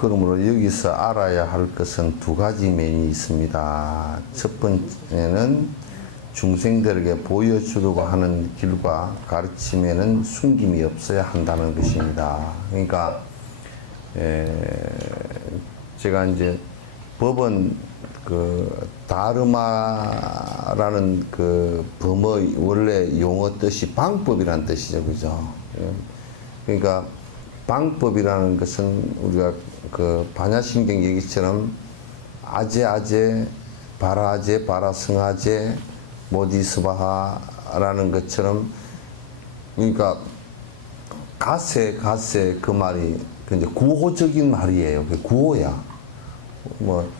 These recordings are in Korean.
그러므로 여기서 알아야 할 것은 두 가지 면이 있습니다. 첫 번째는 중생들에게 보여주려고 하는 길과 가르침에는 숨김이 없어야 한다는 것입니다. 그러니까 제가 이제 법은 그 다르마라는 그 범의 원래 용어 뜻이 방법이라는 뜻이죠, 그죠? 그러니까 방법이라는 것은 우리가 그 반야신경 얘기처럼 아제 바라제 바라승하제 모디스바하라는 것처럼, 그러니까 가세 그 말이 이제 구호적인 말이에요. 그 구호야. 뭐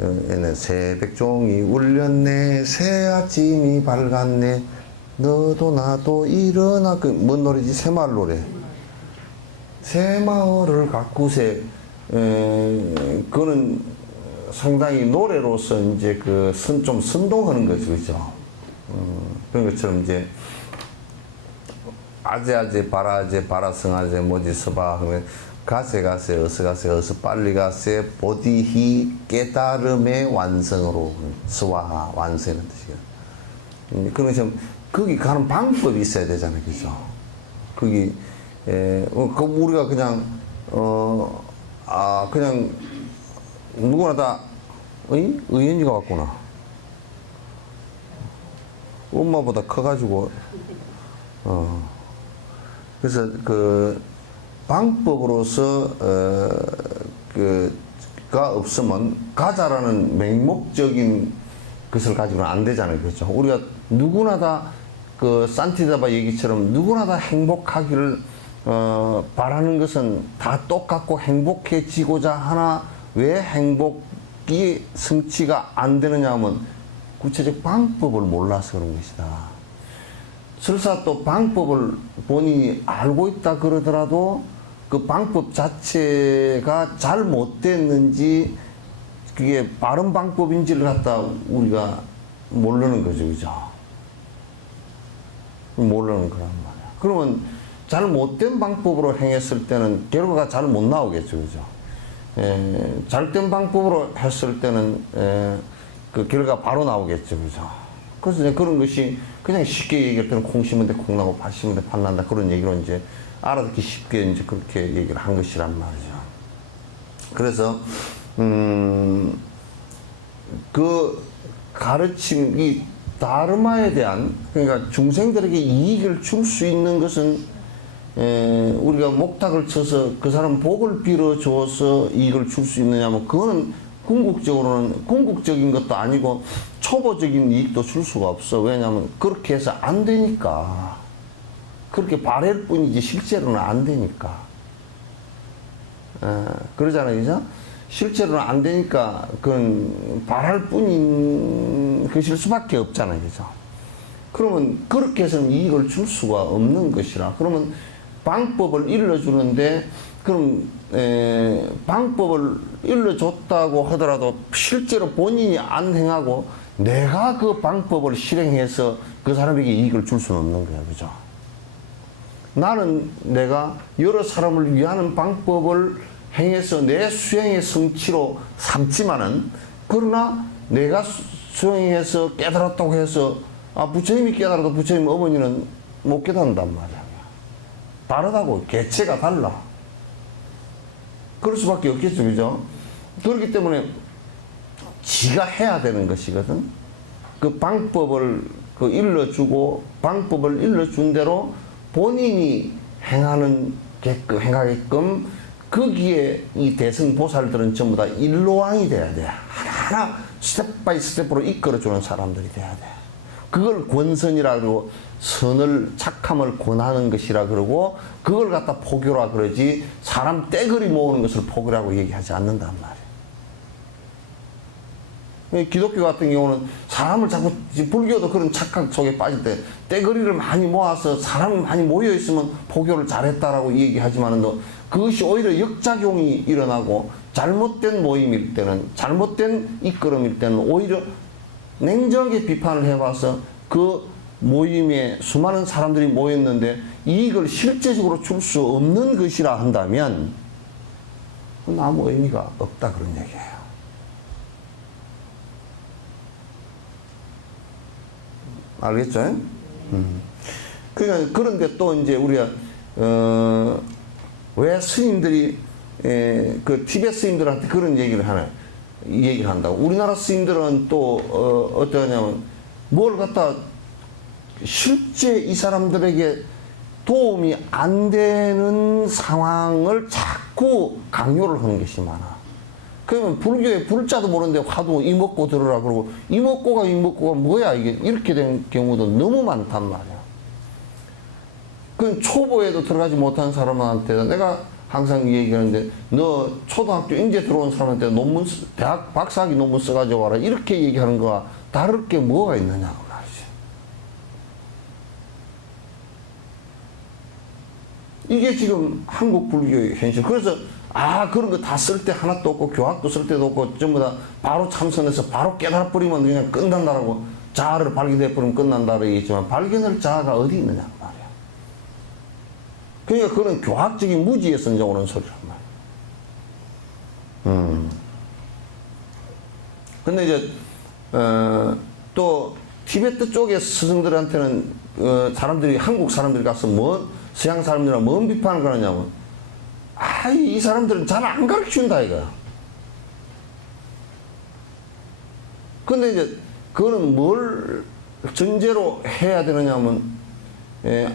얘는 새백종이 울렸네, 새 아침이 밝았네, 너도 나도 일어나. 그 뭔 노래지? 새마을 노래. 새마을을 가꾸세. 그거는 상당히 노래로서 이제 그 좀 선동하는 거죠, 그죠? 그런 것처럼 이제 아제 바라제 바라승하제 모지서바 하면 가세 어서 빨리 가세 보디히 깨달음의 완성으로 스와하 완성이라는 뜻이에요. 그런 것처럼 거기 가는 방법이 있어야 되잖아요, 그죠? 거기 우리가 그냥 그냥 누구나 다 의연이가 왔구나. 엄마보다 커가지고 그래서 그 방법으로서 가 없으면 가자라는 맹목적인 것을 가지고는 안 되잖아요, 그렇죠? 우리가 누구나 다 그 산티다바 얘기처럼 누구나 다 행복하기를 바라는 것은 다 똑같고 행복해지고자 하나, 왜 행복이 성취가 안 되느냐 하면 구체적 방법을 몰라서 그런 것이다. 설사 또 방법을 본인이 알고 있다 그러더라도 그 방법 자체가 잘못됐는지 그게 바른 방법인지를 갖다 우리가 모르는 거죠, 그죠? 모르는 거란 말이야. 그러면 잘못된 방법으로 행했을 때는 결과가 잘 못 나오겠죠, 그죠? 잘된 방법으로 했을 때는 그 결과 바로 나오겠죠, 그죠? 그래서 이제 그런 것이 그냥 쉽게 얘기할 때는 콩 심은 데 콩 나고 팥 심은 데 팥 난다, 그런 얘기로 이제 알아듣기 쉽게 이제 그렇게 얘기를 한 것이란 말이죠. 그래서 그 가르침이 다르마에 대한, 그러니까 중생들에게 이익을 줄 수 있는 것은 우리가 목탁을 쳐서 그 사람 복을 빌어 주어서 이익을 줄 수 있느냐면 그거는 궁극적으로는 궁극적인 것도 아니고 초보적인 이익도 줄 수가 없어. 왜냐하면 그렇게 해서 안 되니까. 그렇게 바랄 뿐이지 실제로는 안 되니까. 그러잖아요, 그죠? 실제로는 안 되니까 그건 바랄 뿐인 것일 수밖에 없잖아요, 그죠? 그러면 그렇게 해서는 이익을 줄 수가 없는 것이라. 그러면 방법을 일러주는데, 그럼 방법을 일러줬다고 하더라도 실제로 본인이 안 행하고 내가 그 방법을 실행해서 그 사람에게 이익을 줄 수는 없는 거야, 그죠? 나는 내가 여러 사람을 위하는 방법을 행해서 내 수행의 성취로 삼지만은, 그러나 내가 수행해서 깨달았다고 해서 부처님이 깨달아도 부처님 어머니는 못 깨닫는단 말이야. 다르다고. 개체가 달라. 그럴 수밖에 없겠죠, 그죠? 그렇기 때문에 지가 해야 되는 것이거든. 그 방법을 일러주고 방법을 일러준 대로 본인이 행하게끔 거기에 이 대승보살들은 전부 다 일로왕이 돼야 돼. 하나하나 스텝 바이 스텝으로 이끌어주는 사람들이 돼야 돼. 그걸 권선이라고, 선을, 착함을 권하는 것이라 그러고, 그걸 갖다 포교라 그러지, 사람 떼거리 모으는 것을 포교라고 얘기하지 않는단 말이에요. 기독교 같은 경우는 사람을 자꾸, 불교도 그런 착각 속에 빠질 때 떼거리를 많이 모아서 사람이 많이 모여있으면 포교를 잘했다라고 얘기하지만은, 그것이 오히려 역작용이 일어나고 잘못된 모임일 때는, 잘못된 이끌음일 때는 오히려 냉정하게 비판을 해봐서 그 모임에 수많은 사람들이 모였는데 이익을 실제적으로 줄 수 없는 것이라 한다면 그건 아무 의미가 없다 그런 얘기예요. 알겠죠? 그러니까 그런데 또 이제 우리가 왜 스님들이 그 티베트 스님들한테 그런 얘기를 하나 얘기를 한다고. 우리나라 스님들은 또 어떠냐면 뭘 갖다 실제 이 사람들에게 도움이 안 되는 상황을 자꾸 강요를 하는 것이 많아. 그러면 불교에 불자도 모르는데 화두 이먹고 들으라 그러고, 이먹고가 뭐야 이게, 이렇게 된 경우도 너무 많단 말이야. 그 초보에도 들어가지 못한 사람한테 내가 항상 얘기하는데, 너 초등학교 인제 들어온 사람한테 논문, 대학 박사학위 논문 써가지고 와라, 이렇게 얘기하는 거와 다를 게 뭐가 있느냐고 말이지. 이게 지금 한국 불교의 현실. 그래서 그런 거 다 쓸 때 하나도 없고, 교학도 쓸 때도 없고, 전부 다 바로 참선해서 바로 깨달아버리면 그냥 끝난다라고, 자아를 발견해버리면 끝난다라고 얘기했지만, 발견할 자아가 어디 있느냐고 말이야. 그러니까 그런 교학적인 무지에서 이제 오는 소리란 말이야. 근데 이제, 또, 티베트 쪽의 스승들한테는, 사람들이, 한국 사람들이 가서 서양 사람들이랑 뭔 비판을 하느냐면, 이 사람들은 잘 안 가르쳐 준다, 이거야. 근데 이제, 그거는 뭘 전제로 해야 되느냐면,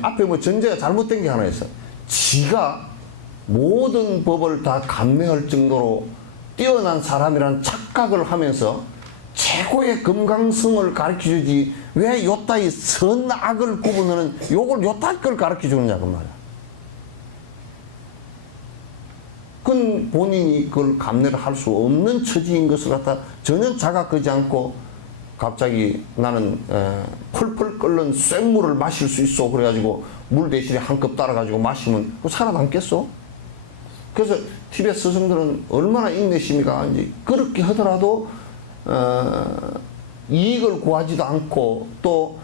앞에 뭐 전제가 잘못된 게 하나 있어. 지가 모든 법을 다 감내할 정도로 뛰어난 사람이란 착각을 하면서 최고의 금강성을 가르쳐 주지, 왜 요따위 선악을 구분하는 요걸 요따위 걸 가르쳐 주느냐, 그 말이야. 그건 본인이 그걸 감내를 할 수 없는 처지인 것을 갖다 전혀 자각하지 않고 갑자기 나는 펄펄 끓는 쇳물을 마실 수 있어. 그래가지고 물 대신에 한 컵 따라가지고 마시면 그거 살아남겠어? 그래서 티베트 스승들은 얼마나 인내심이 강한지, 그렇게 하더라도 이익을 구하지도 않고 또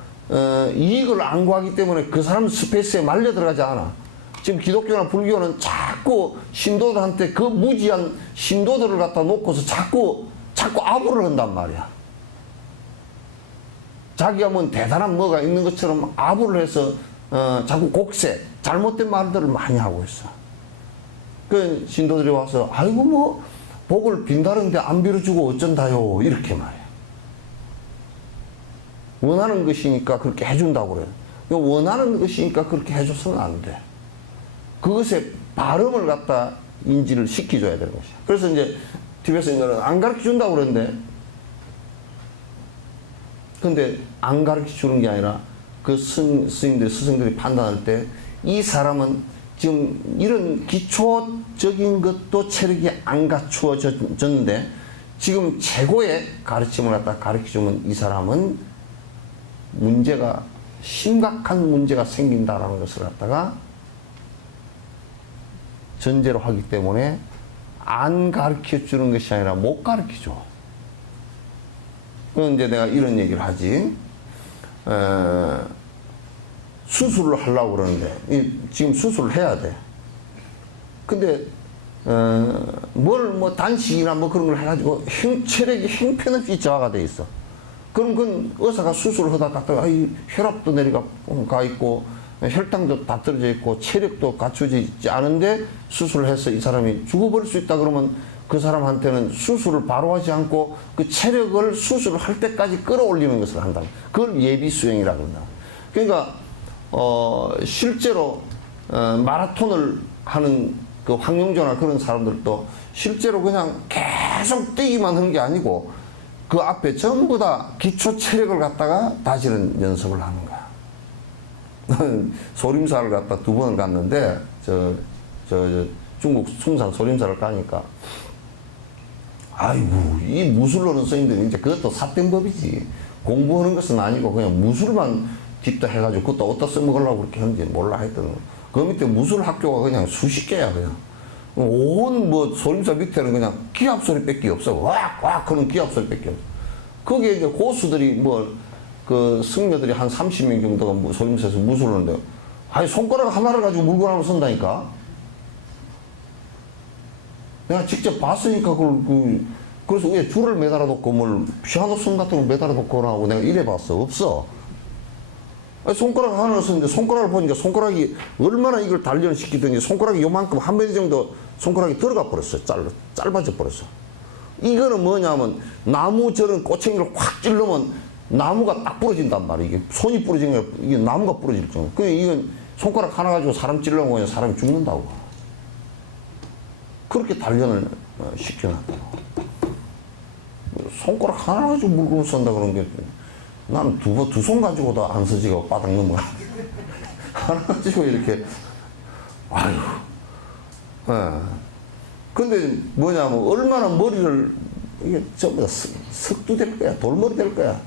이익을 안 구하기 때문에 그 사람 스페이스에 말려 들어가지 않아. 지금 기독교나 불교는 자꾸 신도들한테 그 무지한 신도들을 갖다 놓고서 자꾸 아부를 한단 말이야. 자기가 뭐 대단한 뭐가 있는 것처럼 아부를 해서 자꾸 곡세, 잘못된 말들을 많이 하고 있어. 그 신도들이 와서 아이고 뭐 복을 빈다는데 안 빌어주고 어쩐다요, 이렇게 말이야. 원하는 것이니까 그렇게 해준다고 그래요. 원하는 것이니까 그렇게 해줘서는 안 돼. 그것의 발음을 갖다 인지를 시켜줘야 되는 것이야. 그래서 이제 티베트인들은 안 가르쳐 준다고 그러는데, 근데 안 가르쳐 주는 게 아니라 그 스승들이 판단할 때 이 사람은 지금 이런 기초적인 것도 체력이 안 갖추어졌는데 지금 최고의 가르침을 갖다 가르쳐 주면 이 사람은 심각한 문제가 생긴다라는 것을 갖다가 전제로 하기 때문에 안 가르쳐 주는 것이 아니라 못 가르쳐 줘. 그럼 이제 내가 이런 얘기를 하지. 수술을 하려고 그러는데, 지금 수술을 해야 돼. 근데, 단식이나 뭐 그런 걸 해가지고 체력이 형편없이 저하가 돼 있어. 그럼 그건 의사가 수술을 하다 갔다가, 혈압도 내려가 있고, 혈당도 다 떨어져 있고, 체력도 갖추어져 있지 않은데 수술을 해서 이 사람이 죽어버릴 수 있다 그러면 그 사람한테는 수술을 바로 하지 않고 그 체력을 수술을 할 때까지 끌어올리는 것을 한다. 그걸 예비수행이라고 한다. 그러니까, 실제로, 마라톤을 하는 그 황영조나 그런 사람들도 실제로 그냥 계속 뛰기만 하는 게 아니고 그 앞에 전부 다 기초 체력을 갖다가 다지는 연습을 하는 거야. 소림사를 갖다 2번을 갔는데, 중국 숭산 소림사를 가니까, 아이고, 이 무술로는 스님들이 이제 그것도 삿된 법이지. 공부하는 것은 아니고 그냥 무술만 뒷다 해가지고 그것도 어디다 써먹으려고 그렇게 하는지 몰라 하여튼. 그 밑에 무술 학교가 그냥 수십 개야, 그냥. 온 소림사 밑에는 그냥 기합 소리 밖에 없어. 왁 하는 기합 소리 밖에 없어. 거기에 이제 고수들이 그 승려들이 한 30명 정도가 소림사에서 무술을 하는데, 손가락 하나를 가지고 물건 하나 쓴다니까? 내가 직접 봤으니까 그래서 위에 줄을 매달아 놓고 뭘 피아노 선 같은 걸 매달아 놓거나 하고 내가 이래 봤어. 없어. 손가락 하나를 썼는데 손가락을 보니까 손가락이 얼마나 이걸 단련시키더니 손가락이 요만큼 한 미리 정도 손가락이 들어가 버렸어요. 짧아져 버렸어. 이거는 뭐냐면 나무 저런 꼬챙이를 확 찔르면 나무가 딱 부러진단 말이야. 이게 손이 부러진 게 이게 나무가 부러질 정도. 그냥 이건 손가락 하나 가지고 사람 찔러면 그냥 사람이 죽는다고. 그렇게 단련을 시켜놨다고. 손가락 하나 가지고 물건을 쓴다 그런 게 나는 두 손 가지고도 안 서지가 바닥 넘어가. 하나 가지고 이렇게 아유. 예. 근데 뭐냐면 얼마나 머리를 이게 전부 다 석두 될 거야. 돌머리 될 거야.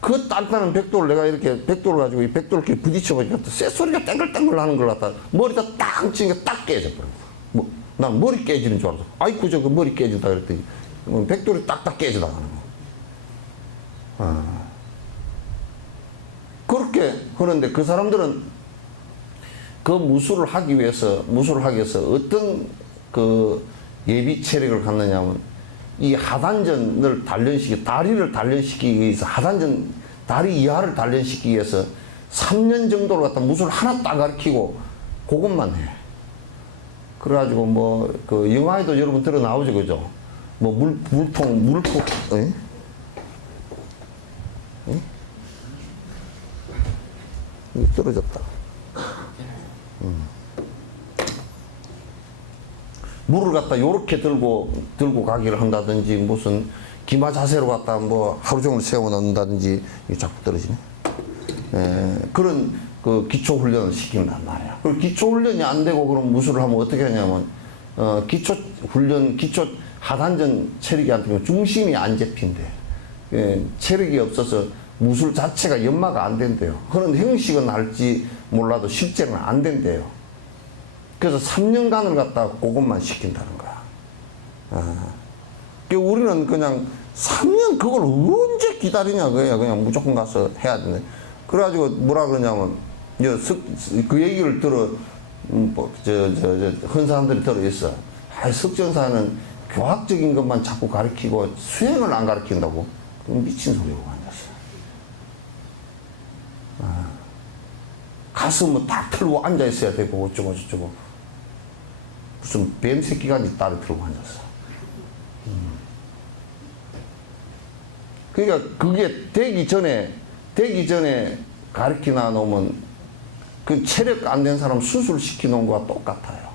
그 단단한 백돌을 내가 이렇게 백돌을 가지고 이 백돌을 이렇게 부딪혀보니까 쇠소리가 땡글땡글 나는 걸 갖다 머리가 딱 치니까 딱 깨져버려. 난 머리 깨지는 줄 알았어. 아이쿠 저거 머리 깨진다 그랬더니 백돌이 딱딱 깨져나가는 거야. 그렇게 하는데 그 사람들은 그 무술을 하기 위해서 어떤 그 예비 체력을 갖느냐면 이 하단전을 다리를 단련시키기 위해서 다리 이하를 단련시키기 위해서 3년 정도를 갖다 무술 하나 딱 가르치고 그것만 해. 그래가지고 뭐 그 영화에도 여러분 들어 나오죠, 그죠? 뭐 물폭, 에? 에? 이거 떨어졌다. 물을 갖다 요렇게 들고 가기를 한다든지 무슨 기마 자세로 갖다 뭐 하루 종일 세워 놓는다든지 이게 자꾸 떨어지네. 그런 그 기초 훈련을 시킨단 말이야. 그 기초 훈련이 안 되고 그럼 무술을 하면 어떻게 하냐면 기초 하단전 체력이 안 되면 중심이 안 잡힌대. 체력이 없어서 무술 자체가 연마가 안 된대요. 그런 형식은 알지 몰라도 실제는 안 된대요. 그래서 3년간을 갖다 그것만 시킨다는 거야. 우리는 그냥 3년 그걸 언제 기다리냐 그냥 무조건 가서 해야 되네. 그래가지고 뭐라 그러냐면 그 얘기를 들어 헌 사람들이 들어 있어. 석전사는 교학적인 것만 자꾸 가르치고 수행을 안 가르친다고. 미친 소리고 앉았어. 가서 뭐 딱 틀고 앉아 있어야 되고 어쩌고 저쩌고 무슨 뱀 새끼까지 따로 틀고 앉았어. 그러니까 그게 되기 전에 가르치나 놓으면 그 체력 안 된 사람 수술 시켜 놓은 거와 똑같아요.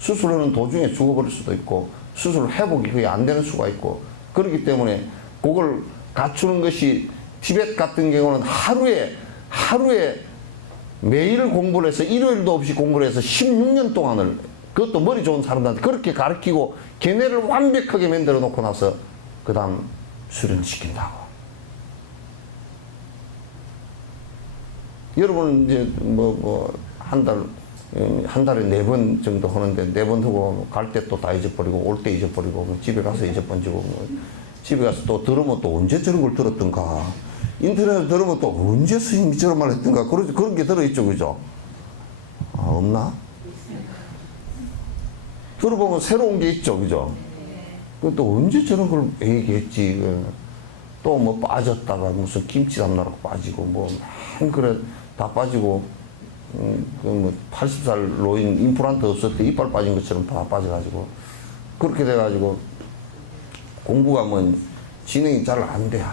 수술하는 도중에 죽어버릴 수도 있고 수술 회복이 거의 안 되는 수가 있고 그렇기 때문에 그걸 갖추는 것이 티벳 같은 경우는 하루에 매일 공부를 해서 일요일도 없이 공부를 해서 16년 동안을 그것도 머리 좋은 사람들한테 그렇게 가르치고 걔네를 완벽하게 만들어 놓고 나서 그 다음 수련시킨다고. 여러분 이제 한 달에 4번 정도 하는데 4번 하고 갈 때 또 다 잊어버리고 올 때 잊어버리고 집에 가서 잊어버리고 집에 가서 또 들으면 또 언제 저런 걸 들었던가 인터넷에 들으면 또 언제 스님이 저런 말 했던가 그런 게 들어있죠, 그죠? 없나? 들어보면 새로운 게 있죠, 그죠? 또 언제 저런 걸 얘기했지? 또 뭐 빠졌다가 무슨 김치 담느라고 빠지고 그래 다 빠지고 뭐 80살 노인 임플란트 없을 때 이빨 빠진 것처럼 다 빠져가지고 그렇게 돼가지고 공부가 뭐 진행이 잘 안 돼.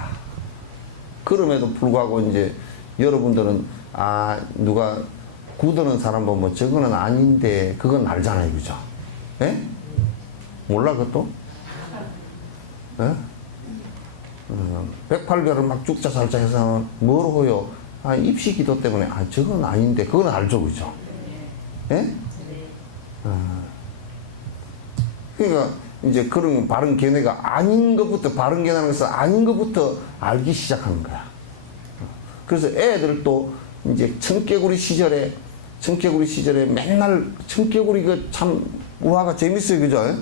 그럼에도 불구하고 이제 여러분들은 누가 구드는 사람 보면 저거는 아닌데 그건 알잖아요, 그죠? 예? 몰라 그것도? 예? 108배를 막 죽자 살자 해서 뭐로요? 입시 기도 때문에 저건 아닌데 그건 알죠, 그죠? 예? 그러니까 이제 그런 바른 견해가 아닌 것부터 바른 견해라는 것은 아닌 것부터 알기 시작하는 거야. 그래서 애들도 이제 청개구리 시절에 맨날 청개구리 그 참 우화가 재밌어요, 그죠?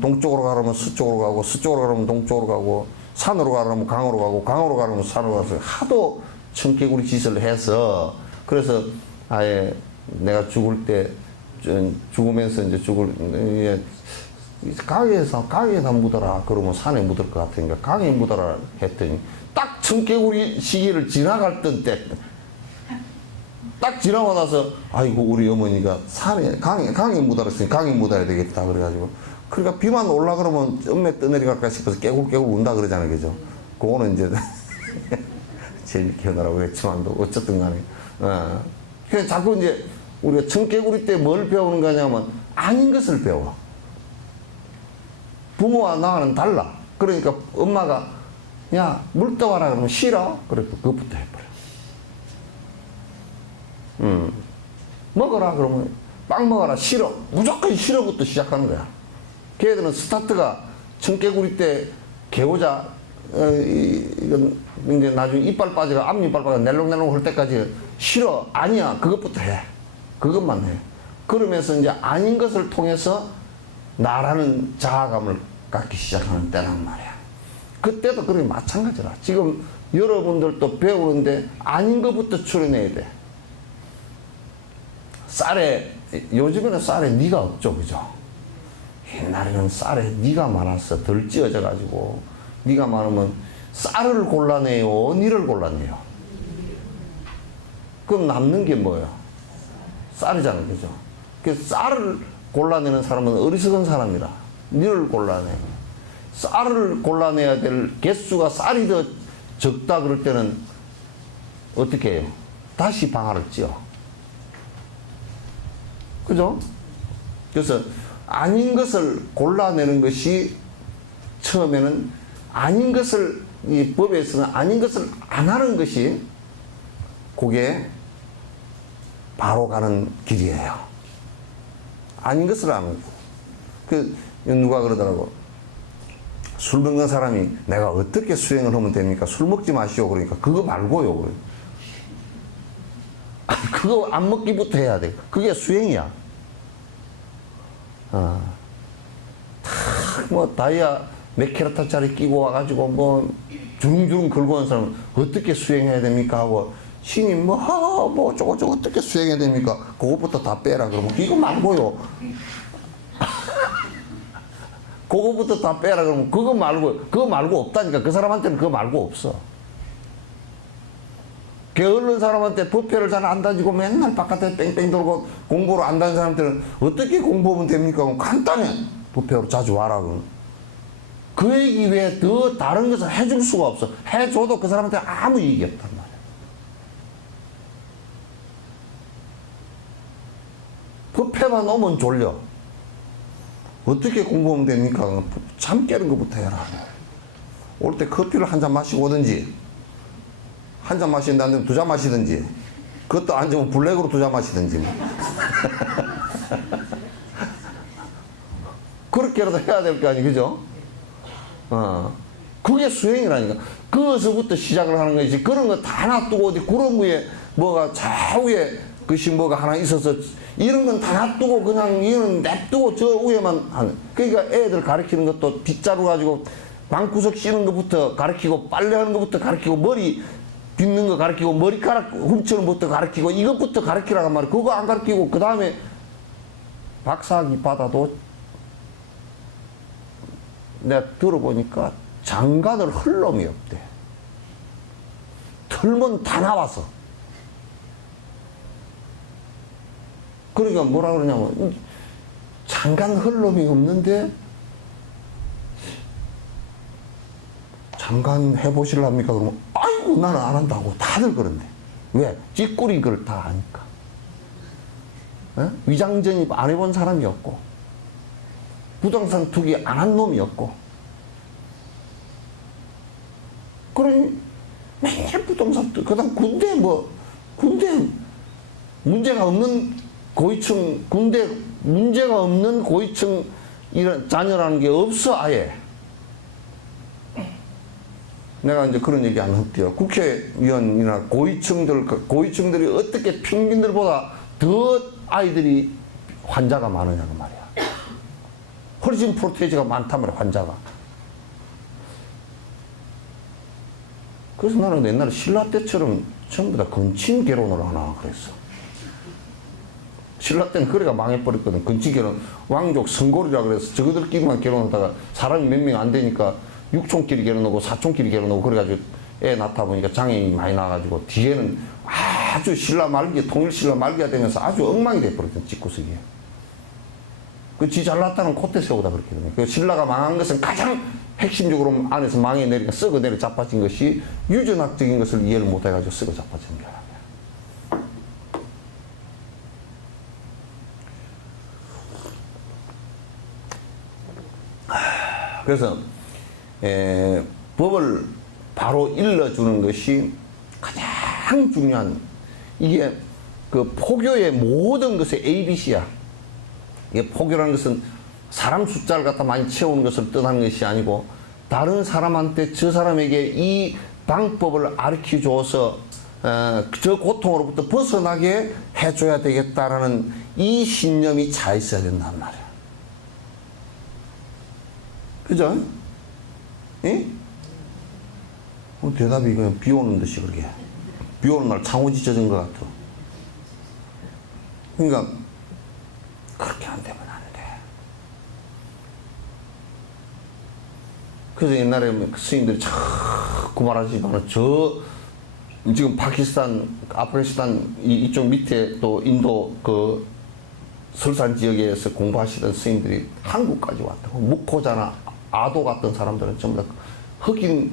동쪽으로 가려면 서쪽으로 가고 서쪽으로 가려면 동쪽으로 가고 산으로 가려면 강으로 가고 강으로 가려면 산으로 가서 하도 청개구리 짓을 해서 그래서 아예 내가 죽을 때 죽으면서 이제 강에다 묻어라. 그러면 산에 묻을 것 같으니까 강에 묻어라 했더니 딱 청개구리 시기를 지나갈 때 딱 지나고 나서 아이고 우리 어머니가 강에 묻어랐으니 강에 묻어야 되겠다 그래가지고 그러니까 비만 올라 그러면 엄매 떠내려갈까 싶어서 깨굴깨굴 운다 그러잖아요. 그죠? 그거는 이제 재밌게 하느라고 했지만도 어쨌든 간에 그래서 자꾸 이제 우리가 청개구리 때 뭘 배우는 거냐면 아닌 것을 배워. 부모와 나와는 달라. 그러니까 엄마가 야 물 떠와라 그러면 싫어. 그래 그것부터 해버려. 먹어라 그러면 빵 먹어라 싫어. 무조건 싫어부터 시작하는 거야. 걔들은 스타트가 청개구리 때 개오자 이건 이제 나중에 이빨 빠지고 앞니빨 빠지고 낼롱낼롱 할 때까지 싫어 아니야 그것부터 해. 그것만 해. 그러면서 이제 아닌 것을 통해서 나라는 자아감을 갖기 시작하는 때란 말이야. 그때도 그렇게 마찬가지라. 지금 여러분들도 배우는데 아닌 것부터 추려내야 돼. 요즘에는 쌀에 니가 없죠. 그죠? 옛날에는 쌀에 니가 많아서 덜 찌어져 가지고 니가 많으면 쌀을 골라내요 니를 골라내요. 그럼 남는 게 뭐예요? 쌀이잖아요. 그죠? 그래서 쌀을 골라내는 사람은 어리석은 사람이라 니를 골라내요. 쌀을 골라내야 될 개수가 쌀이 더 적다 그럴 때는 어떻게 해요? 다시 방아를 찧어. 그죠? 그래서 아닌 것을 골라내는 것이 처음에는 아닌 것을 이 법에서는 아닌 것을 안 하는 것이 그게 바로 가는 길이에요. 아닌 것을 안 하는. 그 누가 그러더라고. 술 먹는 사람이 내가 어떻게 수행을 하면 됩니까? 술 먹지 마시오. 그러니까 그거 말고요. 그거 안 먹기부터 해야 돼. 그게 수행이야. 다이아 몇 캐럿짜리 끼고 와가지고 뭐 주릉주릉 걸고 온 사람은 어떻게 수행해야 됩니까? 하고 신임 저거 어떻게 수행해야 됩니까? 그것부터 다 빼라. 그러면 이거 말고요. 그거부터 다 빼라. 그러면 그거 말고 없다니까. 그 사람한테는 그거 말고 없어. 게으른 사람한테 부패를 잘 안 다지고 맨날 바깥에 뺑뺑 돌고 공부를 안 다는 사람들은 어떻게 공부하면 됩니까? 간단해. 부패로 자주 와라. 그 얘기 외에 더 다른 것을 해줄 수가 없어. 해줘도 그 사람한테 아무 이익이 없단 말이야. 부패만 오면 졸려. 어떻게 공부하면 됩니까? 잠 깨는 것부터 해라. 올 때 커피를 한 잔 마시고 오든지 한 잔 마신다는데 두 잔 마시든지 그것도 앉으면 블랙으로 두 잔 마시든지 그렇게라도 해야 될 거 아니에요. 그죠? 그게 수행이라니까. 그것부터 시작을 하는 거지. 그런 거 다 놔두고 어디 구름 위에 뭐가 좌우에 그것이 뭐가 하나 있어서 이런 건 다 놔두고 그냥 이런 냅두고 저 위에만 하는. 그러니까 애들 가르치는 것도 빗자루 가지고 방구석 씌는 것부터 가르치고 빨래하는 것부터 가르치고 머리 빗는 거 가르치고 머리카락 훔치는 것부터 가르치고 이것부터 가르치라고 말이야. 그거 안 가르치고 그 다음에 박사학위 받아도 내가 들어보니까 장관을 할 놈이 없대. 털면 다 나와서. 그러니까 뭐라 그러냐면 장관 할 놈이 없는데 장관 해보실랍니까? 그러면 아이고 나는 안 한다고 다들 그런데. 왜? 찌꾸리 그걸 다 아니까. 위장전입 안 해본 사람이 없고 부동산 투기 안 한 놈이 없고 그러니 맨날 부동산 투기 그다음 군대 문제가 없는 고위층 군대 문제가 없는 고위층 이런 자녀라는 게 없어 아예. 내가 이제 그런 얘기 안 할게요. 국회의원이나 고위층들이 어떻게 평균들보다 더 아이들이 환자가 많으냐고 말이야. 허리진 프로테이즈가 많단 말이야, 환자가. 그래서 나는 옛날에 신라 때처럼 전부 다 건친 개론을 하나 그랬어. 신라 때는 그래가 망해버렸거든. 건치결혼 왕족 성골이라 그래서 저거들끼리만 결혼하다가 사람이 몇 명 안 되니까 육촌끼리 결혼하고 사촌끼리 결혼하고 그래가지고 애 낳다 보니까 장애인이 많이 나가지고 뒤에는 아주 신라 말기 통일 신라 말기가 되면서 아주 엉망이 돼버렸던 집구석이에요. 그 지 잘났다는 콧대 세우다 그렇게 되네. 그 신라가 망한 것은 가장 핵심적으로 안에서 망해 내리니까 썩어 내려 자빠진 것이 유전학적인 것을 이해를 못해가지고 썩어 자빠진 거야. 그래서 법을 바로 일러주는 것이 가장 중요한, 이게 그 포교의 모든 것의 ABC야. 이게 포교라는 것은 사람 숫자를 갖다 많이 채우는 것을 뜻하는 것이 아니고 다른 사람한테 저 사람에게 이 방법을 가르쳐 줘서 저 고통으로부터 벗어나게 해줘야 되겠다라는 이 신념이 차 있어야 된단 말이야. 그죠? 예? 대답이 그냥 비 오는 듯이 그렇게. 비 오는 날 창호지 젖은 것 같아. 그러니까, 그렇게 안 되면 안 돼. 그래서 옛날에 스님들이 자꾸 말하지만, 지금 파키스탄, 아프가니스탄 이쪽 밑에 또 인도 그 설산 지역에서 공부하시던 스님들이 한국까지 왔다고. 묵호자나 아도 같은 사람들은 전부 다 흑인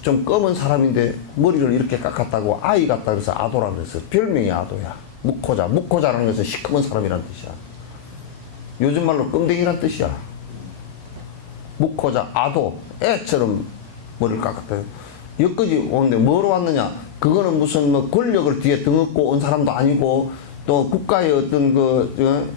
좀 검은 사람인데 머리를 이렇게 깎았다고 아이 같다 그래서 아도라 그랬어요. 별명이 아도야. 묵호자. 묵호자라는 것은 시커먼 사람이란 뜻이야. 요즘 말로 껌댕이란 뜻이야. 묵호자, 아도. 애처럼 머리를 깎았다. 여기까지 오는데 뭐로 왔느냐? 그거는 무슨 뭐 권력을 뒤에 등업고 온 사람도 아니고 또 국가의 어떤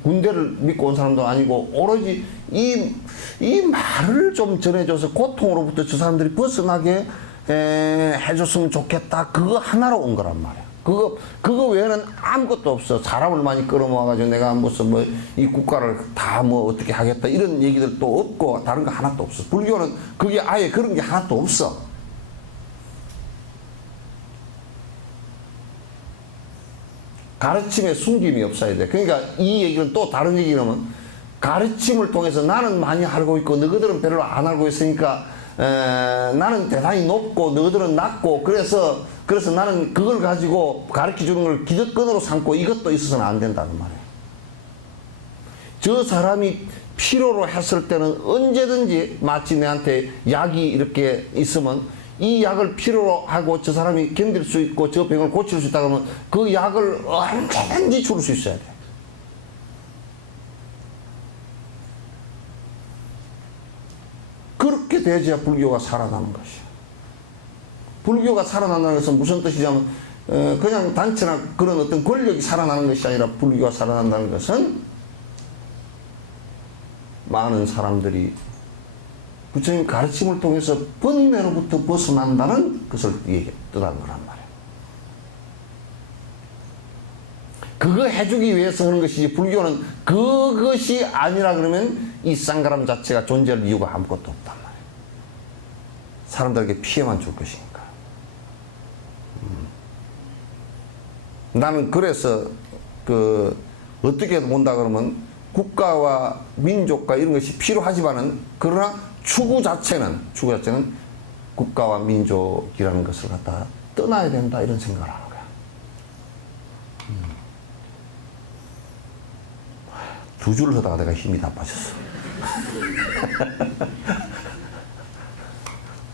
군대를 믿고 온 사람도 아니고 오로지 이 말을 좀 전해줘서 고통으로부터 저 사람들이 벗어나게 해줬으면 좋겠다. 그거 하나로 온 거란 말이야. 그거 외에는 아무것도 없어. 사람을 많이 끌어모아가지고 내가 무슨 뭐 이 국가를 다 뭐 어떻게 하겠다 이런 얘기들도 없고 다른 거 하나도 없어. 불교는 그게 아예 그런 게 하나도 없어. 가르침에 숨김이 없어야 돼. 그러니까 이 얘기는 또 다른 얘기라면 가르침을 통해서 나는 많이 알고 있고 너희들은 별로 안 알고 있으니까 나는 대단히 높고 너희들은 낮고 그래서 나는 그걸 가지고 가르쳐 주는 걸 기득권으로 삼고 이것도 있어서는 안 된다는 말이에요. 저 사람이 필요로 했을 때는 언제든지 마치 내한테 약이 이렇게 있으면 이 약을 필요로 하고 저 사람이 견딜 수 있고 저 병을 고칠 수 있다 그러면 그 약을 언제든지 줄 수 있어야 돼. 그렇게 돼야지야 불교가 살아나는 것이야. 불교가 살아난다는 것은 무슨 뜻이냐면 그냥 단체나 그런 어떤 권력이 살아나는 것이 아니라 불교가 살아난다는 것은 많은 사람들이 부처님 가르침을 통해서 번뇌로부터 벗어난다는 것을 뜻하는 거란 말이에요. 그거 해주기 위해서 하는 것이지 불교는 그것이 아니라 그러면 이 쌍가람 자체가 존재할 이유가 아무것도 없단 말이에요. 사람들에게 피해만 줄 것이니까. 나는 그래서 어떻게 본다 그러면 국가와 민족과 이런 것이 필요하지만은 그러나 추구 자체는 국가와 민족이라는 것을 갖다 떠나야 된다 이런 생각을 하는 거야. 두 줄을 하다가 내가 힘이 다 빠졌어.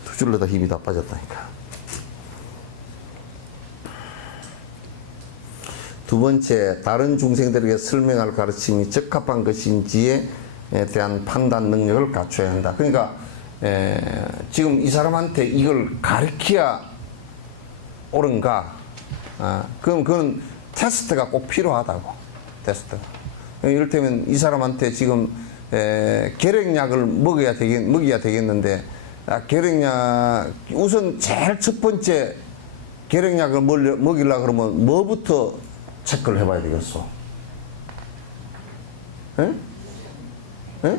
두 줄을 하다가 힘이 다 빠졌다니까. 두 번째, 다른 중생들에게 설명할 가르침이 적합한 것인지에 대한 판단 능력을 갖춰야 한다. 그러니까 지금 이 사람한테 이걸 가르쳐야 옳은가? 그럼 그건 테스트가 꼭 필요하다고. 테스트가. 이를테면 이 사람한테 지금 결핵약을 먹여야 되겠는데 결핵약 우선 제일 첫 번째 결핵약을 먹이려고 그러면 뭐부터 체크를 해봐야 되겠어? 에? 에?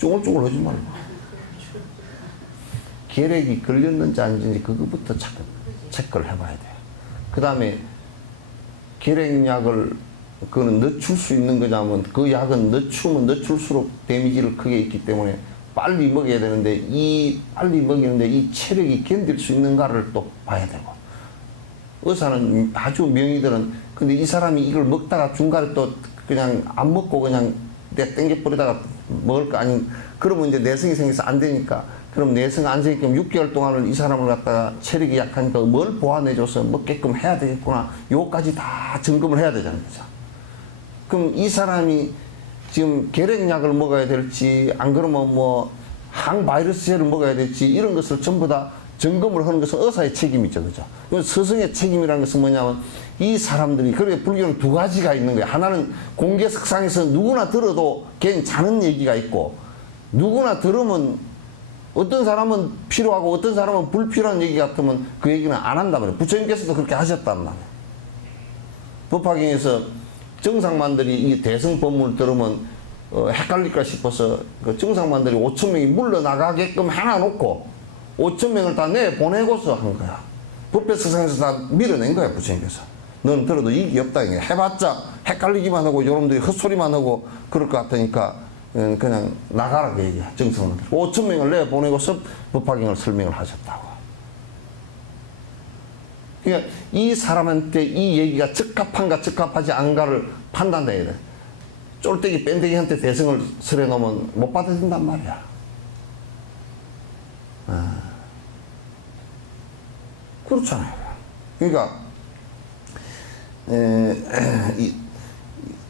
쭈글쭈글 하지 말고. 결핵이 걸렸는지 아닌지 그거부터 체크를 해봐야 돼. 그 다음에 계량약을 그거는 늦출 수 있는 거냐면 그 약은 늦추면 늦출수록 데미지를 크게 있기 때문에 빨리 먹여야 되는데 이 빨리 먹이는데 이 체력이 견딜 수 있는가를 또 봐야 되고 의사는 아주 명의들은 근데 이 사람이 이걸 먹다가 중간에 또 그냥 안 먹고 그냥 내 땡겨 버리다가 먹을 거 아닌 그러면 이제 내성이 생겨서 안 되니까 그럼 내성 안 생기면 6개월 동안을 이 사람을 갖다가 체력이 약하니까 뭘 보완해줘서 먹게끔 해야 되겠구나 요까지 다 점검을 해야 되잖아요. 그럼 이 사람이 지금 계량약을 먹어야 될지 안 그러면 뭐 항바이러스제를 먹어야 될지 이런 것을 전부 다 점검을 하는 것은 의사의 책임이죠. 그죠? 스승의 책임이라는 것은 뭐냐면 이 사람들이 그렇게 불교는 두 가지가 있는 거예요. 하나는 공개석상에서 누구나 들어도 괜찮은 얘기가 있고 누구나 들으면 어떤 사람은 필요하고 어떤 사람은 불필요한 얘기 같으면 그 얘기는 안 한단 말이에요. 부처님께서도 그렇게 하셨단 말이에요. 법화경에서 정상만들이 이 대승법문을 들으면 헷갈릴까 싶어서 그 정상만들이 5,000명이 물러나가게끔 해놔놓고 5,000명을 다 내보내고서 한 거야. 법배석상에서 다 밀어낸 거야, 부처님께서. 너는 들어도 이익이 없다. 해봤자 헷갈리기만 하고 여러분들이 헛소리만 하고 그럴 것 같으니까 그냥 나가라 그 얘기야. 정상만들. 5,000명을 내보내고서 법화경을 설명을 하셨다고. 그러니까 이 사람한테 이 얘기가 적합한가 적합하지 않은가를 판단해야 돼. 쫄대기 뺀대기한테 대성을 설해 놓으면 못 받아준단 말이야. 그렇잖아요. 그러니까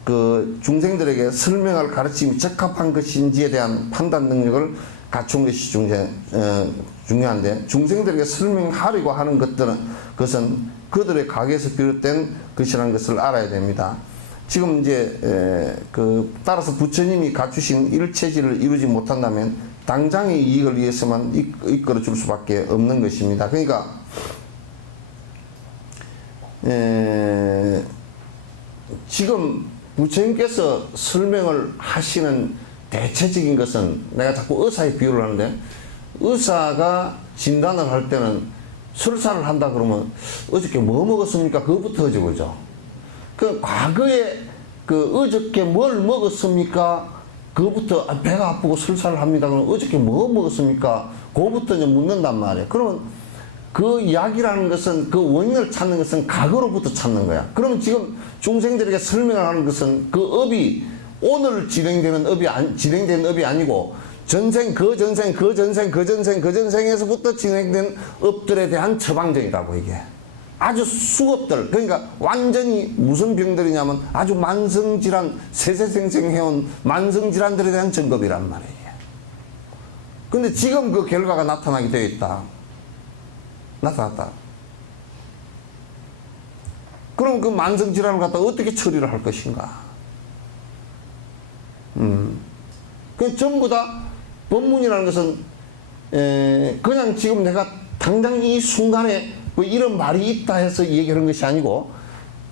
그 중생들에게 설명할 가르침이 적합한 것인지에 대한 판단 능력을 갖춘 것이 중요한데 중생들에게 설명하려고 하는 것은 그들의 각에서 비롯된 것이라는 것을 알아야 됩니다. 지금 이제 따라서 부처님이 갖추신 일체질을 이루지 못한다면 당장의 이익을 위해서만 이끌어 줄 수밖에 없는 것입니다. 그러니까 지금 부처님께서 설명을 하시는 대체적인 것은 내가 자꾸 의사의 비유를 하는데 의사가 진단을 할 때는 설사를 한다 그러면 어저께 뭐 먹었습니까? 그것부터 하죠, 그죠? 그 과거에 그 어저께 뭘 먹었습니까? 그것부터 배가 아프고 설사를 합니다. 그러면 어저께 뭐 먹었습니까? 그것부터 이제 묻는단 말이에요. 그러면 그 약이라는 것은 그 원인을 찾는 것은 과거로부터 찾는 거야. 그러면 지금 중생들에게 설명을 하는 것은 그 업이 오늘 진행되는 업이 아니고 전생, 그 전생, 그 전생, 그 전생, 그 전생에서부터 진행된 업들에 대한 처방전이라고 이게. 아주 수업들, 그러니까 완전히 무슨 병들이냐면 아주 만성질환, 세세생생 해온 만성질환들에 대한 점검이란 말이에요. 근데 지금 그 결과가 나타나게 되어 있다. 나타났다. 그럼 그 만성질환을 갖다 어떻게 처리를 할 것인가? 그 전부 다 법문이라는 것은 그냥 지금 내가 당장 이 순간에 뭐 이런 말이 있다 해서 얘기하는 것이 아니고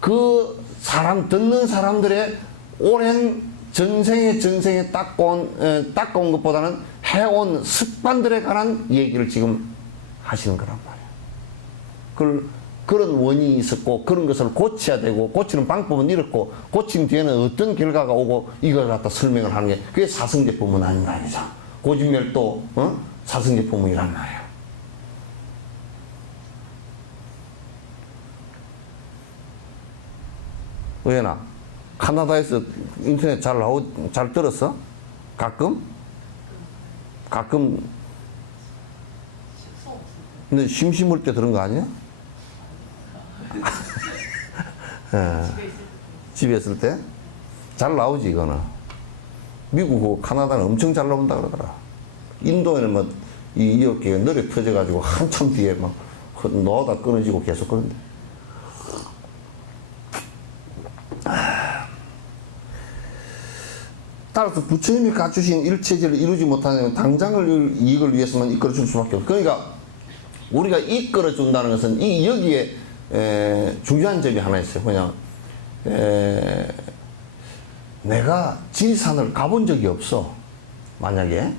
그 사람 듣는 사람들의 오랜 전생에 닦아온 것보다는 해온 습관들에 관한 얘기를 지금 하시는 거란 말이에요. 그런 원인이 있었고 그런 것을 고쳐야 되고 고치는 방법은 이렇고 고친 뒤에는 어떤 결과가 오고 이걸 갖다 설명을 하는 게 그게 사성제 법문 아닌가 이죠. 고진멸도 사성제 법문이란 말이에요. 왜나 카나다에서 인터넷 잘 들었어? 가끔 근데 심심할 때 들은 거 아니야? 집에 있을 때? 잘 나오지 이거는. 미국 카나다는 엄청 잘 나온다 그러더라. 인도에는 뭐 이 어깨가 널에 터져가지고 한참 뒤에 막 넣어다 끊어지고 계속 그런데. 따라서 부처님이 갖추신 일체질을 이루지 못하는 당장을 이익을 위해서만 이끌어줄 수밖에 없어. 그러니까 우리가 이끌어준다는 것은 여기에 중요한 점이 하나 있어요. 그냥 내가 지리산을 가본 적이 없어. 만약에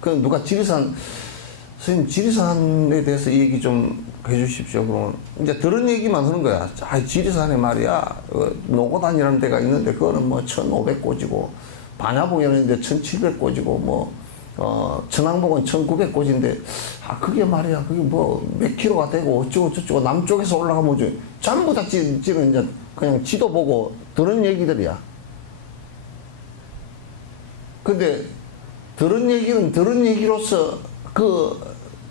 그 누가 선생님 지리산에 대해서 얘기 좀 해주십시오. 그러면 이제 들은 얘기만 하는 거야. 아, 지리산에 말이야 노고단이라는 데가 있는데 그거는 뭐 1,500꼬지고 반야봉이라는 데 1,700꼬지고 뭐 천왕봉은 1,900꼬지인데 아 그게 말이야 그게 뭐 몇 킬로가 되고 어쩌고 저쩌고 남쪽에서 올라가면 뭐 전부 다 지금 이제 그냥 지도 보고 들은 얘기들이야. 근데 들은 얘기는 들은 얘기로서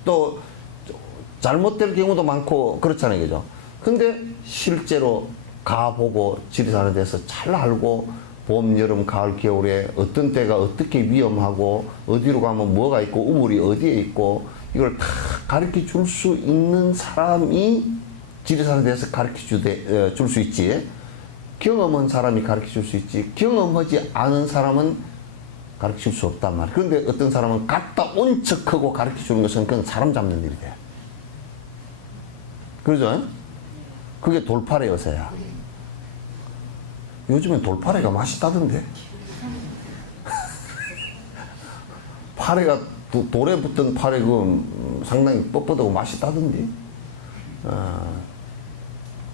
또 잘못될 경우도 많고 그렇잖아요, 그죠? 근데 실제로 가보고 지리산에 대해서 잘 알고 봄, 여름, 가을, 겨울에 어떤 때가 어떻게 위험하고 어디로 가면 뭐가 있고 우물이 어디에 있고 이걸 다 가르쳐 줄 수 있는 사람이 지리산에 대해서 가르쳐 줄 수 있지. 경험한 사람이 가르쳐 줄 수 있지. 경험하지 않은 사람은 가르쳐 줄 수 없단 말이야. 그런데 어떤 사람은 갔다 온 척하고 가르쳐 주는 것은 그건 사람 잡는 일이 돼. 그러죠? 그게 돌팔이 여사야. 요즘엔 돌파래가 맛있다던데. 파래가 돌에 붙던 파래 그 상당히 뻣뻣하고 맛있다던데.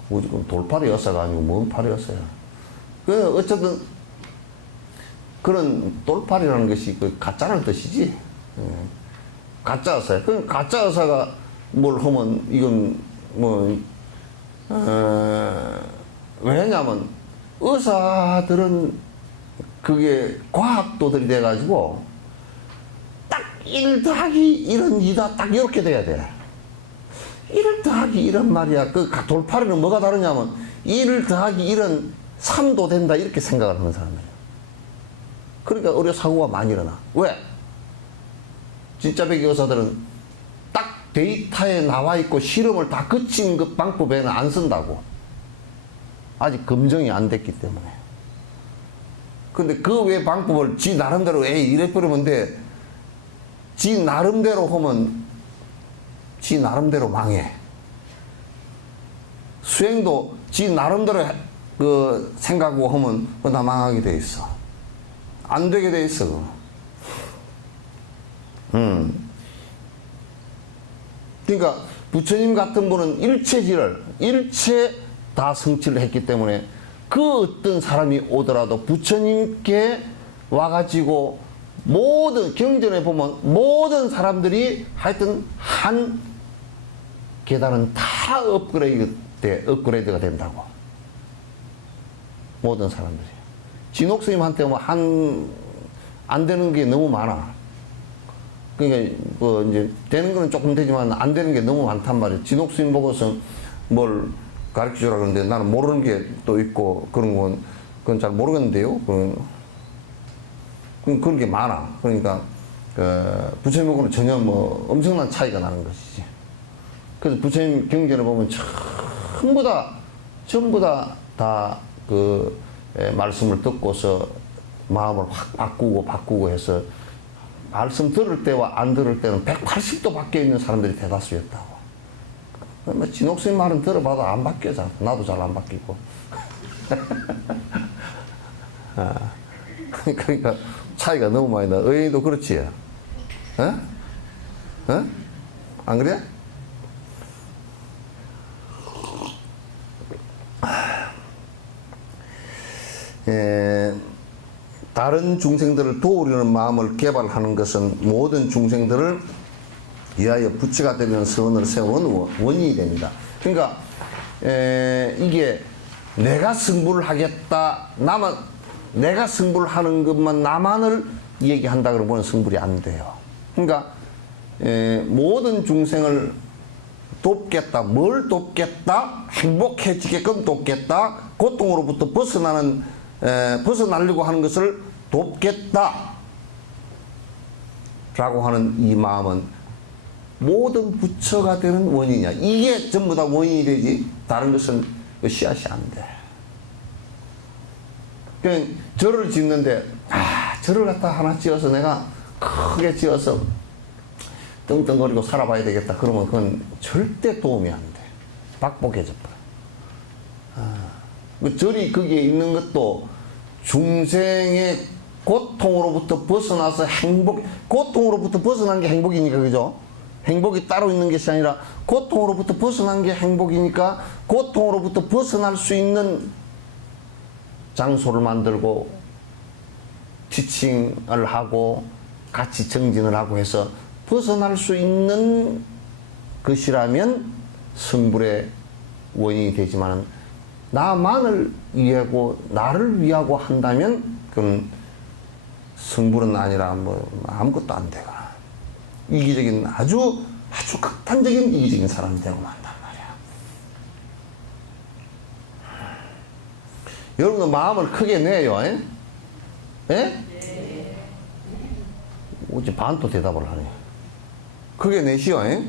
지금 돌파래 여사가 아니고 뭔 파래 여사야. 그 어쨌든 그런 돌팔이라는 것이 그 가짜라는 뜻이지. 가짜 여사야. 그 가짜 여사가 뭘 하면 이건 뭐 왜냐면 의사들은 그게 과학도들이 돼가지고 딱 1 더하기 1은 2다 딱 이렇게 돼야 돼. 1 더하기 1은 말이야. 그 돌파리는 뭐가 다르냐면 1 더하기 1은 3도 된다 이렇게 생각을 하는 사람이에요. 그러니까 의료 사고가 많이 일어나. 왜? 진짜 배기 의사들은 딱 데이터에 나와 있고 실험을 다 거친 그 방법에는 안 쓴다고. 아직 검증이 안 됐기 때문에. 근데 그 외 방법을 지 나름대로 이래 버리면 돼. 지 나름대로 하면 지 나름대로 망해. 수행도 지 나름대로 그 생각하고 하면 다 망하게 돼 있어. 안 되게 돼 있어. 그러니까 부처님 같은 분은 일체 다 성취를 했기 때문에 그 어떤 사람이 오더라도 부처님께 와가지고 모든 경전에 보면 모든 사람들이 하여튼 한 계단은 다 업그레이드가 된다고. 모든 사람들이. 진옥스님한테 뭐 안 되는 게 너무 많아. 그러니까 그 이제 되는 거는 조금 되지만 안 되는 게 너무 많단 말이에요. 진옥스님 보고서 뭘 가르쳐 주라 그러는데 나는 모르는 게 또 있고 그건 잘 모르겠는데요. 그런 게 많아. 그러니까 부처님하고는 전혀 뭐 엄청난 차이가 나는 것이지. 그래서 부처님 경전을 보면 전부 다 그 말씀을 듣고서 마음을 확 바꾸고 해서 말씀 들을 때와 안 들을 때는 180도 바뀌어 있는 사람들이 대다수였다고. 진옥스님 말은 들어봐도 안 바뀌어. 나도 잘 안 바뀌고. 그러니까 차이가 너무 많이 나. 의인도 그렇지. 안 그래? 다른 중생들을 도우려는 마음을 개발하는 것은 모든 중생들을 위하여 부처가 되는 선을 세우는 원인이 됩니다. 그러니까 이게 내가 승부를 하겠다, 내가 승부를 하는 것만 나만을 얘기한다 그러면 승부이 안 돼요. 그러니까 모든 중생을 돕겠다, 뭘 돕겠다, 행복해지게끔 돕겠다, 고통으로부터 벗어나려고 하는 것을 돕겠다 라고 하는 이 마음은 모든 부처가 되는 원인이야. 이게 전부 다 원인이 되지 다른 것은 씨앗이 안 돼. 그냥 절을 짓는데 절을 갖다 하나 지어서 내가 크게 지어서 떵떵거리고 살아봐야 되겠다 그러면 그건 절대 도움이 안 돼. 박복해져 버려. 절이 거기에 있는 것도 중생의 고통으로부터 벗어나서 고통으로부터 벗어난 게 행복이니까, 그죠? 행복이 따로 있는 것이 아니라 고통으로부터 벗어난 게 행복이니까 고통으로부터 벗어날 수 있는 장소를 만들고 티칭을 하고 같이 정진을 하고 해서 벗어날 수 있는 것이라면 성불의 원인이 되지만 나만을 위하고 나를 위하고 한다면 그건 성불은 아니라 뭐 아무것도 안 되거나 이기적인 아주 극단적인 이기적인 사람이 되고 만단 말이야. 여러분도 마음을 크게 내요. 에? 예? 어째 반도 대답을 하네. 크게 내시오. 에?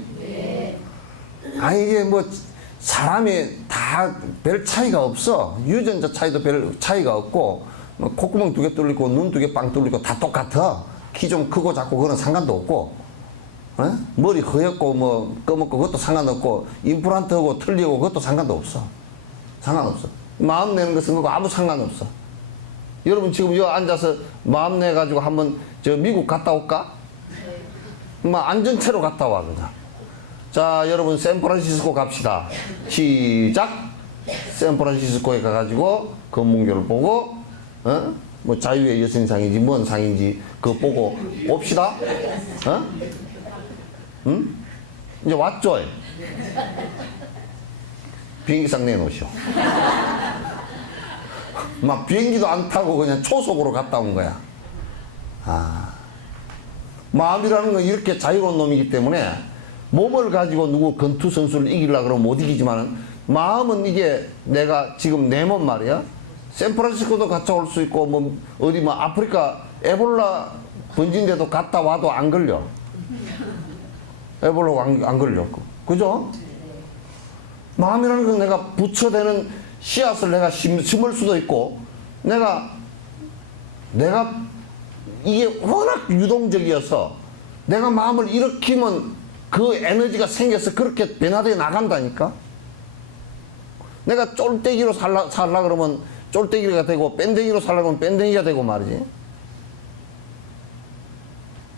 아니 이게 뭐 사람이 다 별 차이가 없어. 유전자 차이도 별 차이가 없고 뭐 콧구멍 2개 뚫리고 눈 2개 빵 뚫리고 다 똑같아. 키 좀 크고 작고 그건 상관도 없고 어? 머리 허옇고 뭐 검었고 그것도 상관없고 임플란트하고 틀리고 그것도 상관도 없어. 상관없어. 마음 내는 것은 그거 아무 상관없어. 여러분 지금 여기 앉아서 마음 내가지고 한번 저 미국 갔다 올까? 뭐 안전체로 갔다 와 그냥. 자 여러분 샌프란시스코 갑시다. 시작. 샌프란시스코에 가가지고 검문교를 보고 어? 뭐 자유의 여신상인지 뭔 상인지 그거 보고 옵시다. 어? 응? 이제 왔죠? 비행기상 내놓으시오. 막 비행기도 안 타고 그냥 초속으로 갔다 온 거야. 마음이라는 건 이렇게 자유로운 놈이기 때문에 몸을 가지고 누구 권투 선수를 이기려고 그러면 못 이기지만 마음은 이게 내가 지금 내 몸 말이야. 샌프란시스코도 갔다 올 수 있고 뭐 어디 뭐 아프리카 에볼라 번진데도 갔다 와도 안 걸려. 에볼라가 안 걸려. 그죠? 마음이라는 건 내가 부처되는 씨앗을 내가 심을 수도 있고 내가 이게 워낙 유동적이어서 내가 마음을 일으키면 그 에너지가 생겨서 그렇게 변화되어 나간다니까. 내가 쫄대기로 살라 그러면 쫄대기가 되고 뺀댕이로 살라 그러면 뺀댕이가 되고 말이지.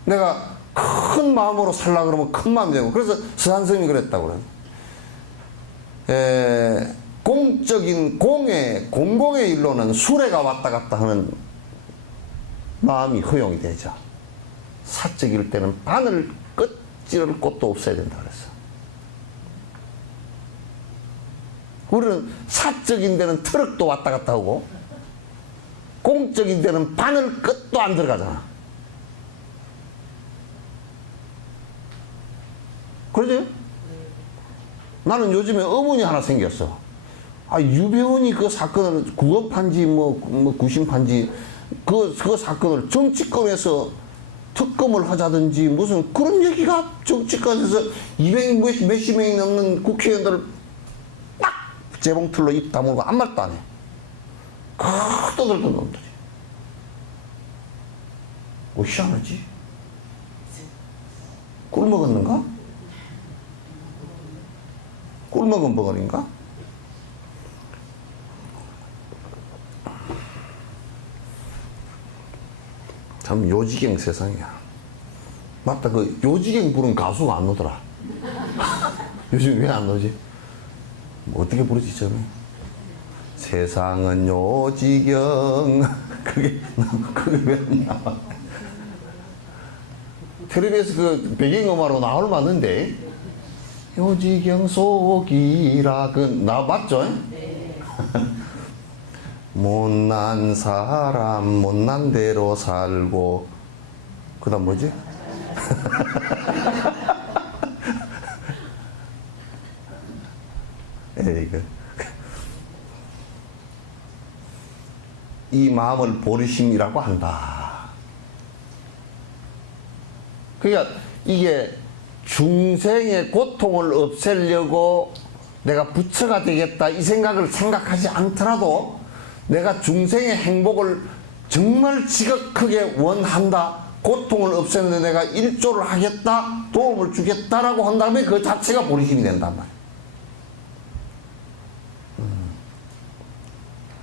내가 큰 마음으로 살라 그러면 큰 마음이 되고. 그래서 서한스님이 그랬다고 그래요. 공적인 공공의 일로는 수레가 왔다 갔다 하는 마음이 허용이 되죠. 사적일 때는 바늘 찌를 곳도 없어야 된다 그랬어. 우리는 사적인 데는 트럭도 왔다 갔다 하고 공적인 데는 바늘 끝도 안 들어가잖아. 그러지? 나는 요즘에 의문이 하나 생겼어. 유배원이 그 사건을 구원판지 뭐 구심판지 그 사건을 정치권에서 특검을 하자든지 무슨 그런 얘기가 정치권에서 200 몇십 명이 넘는 국회의원들을 딱 재봉틀로 입 다물고 아무 말도 안 해. 떠들던 놈들이. 희한하지? 꿀 먹었는가? 꿀 먹은 벙어리인가? 참 요지경 세상이야. 맞다, 그 요지경 부른 가수가 안 오더라. 요즘 왜 안 오지? 뭐 어떻게 부르지 저는? 세상은 요지경. 그게 왜 안 나와? 텔레비에서 그 배경음악으로 나올 만한데 요지경 속이라 나 맞죠? 네. 못난 사람 못난 대로 살고 그 다음 뭐지? 에이그. 이 마음을 보리심이라고 한다. 그러니까 이게 중생의 고통을 없애려고 내가 부처가 되겠다 이 생각을 생각하지 않더라도 내가 중생의 행복을 정말 지극하게 원한다. 고통을 없애는데 내가 일조를 하겠다. 도움을 주겠다라고 한다면 그 자체가 보리심이 된단 말이야.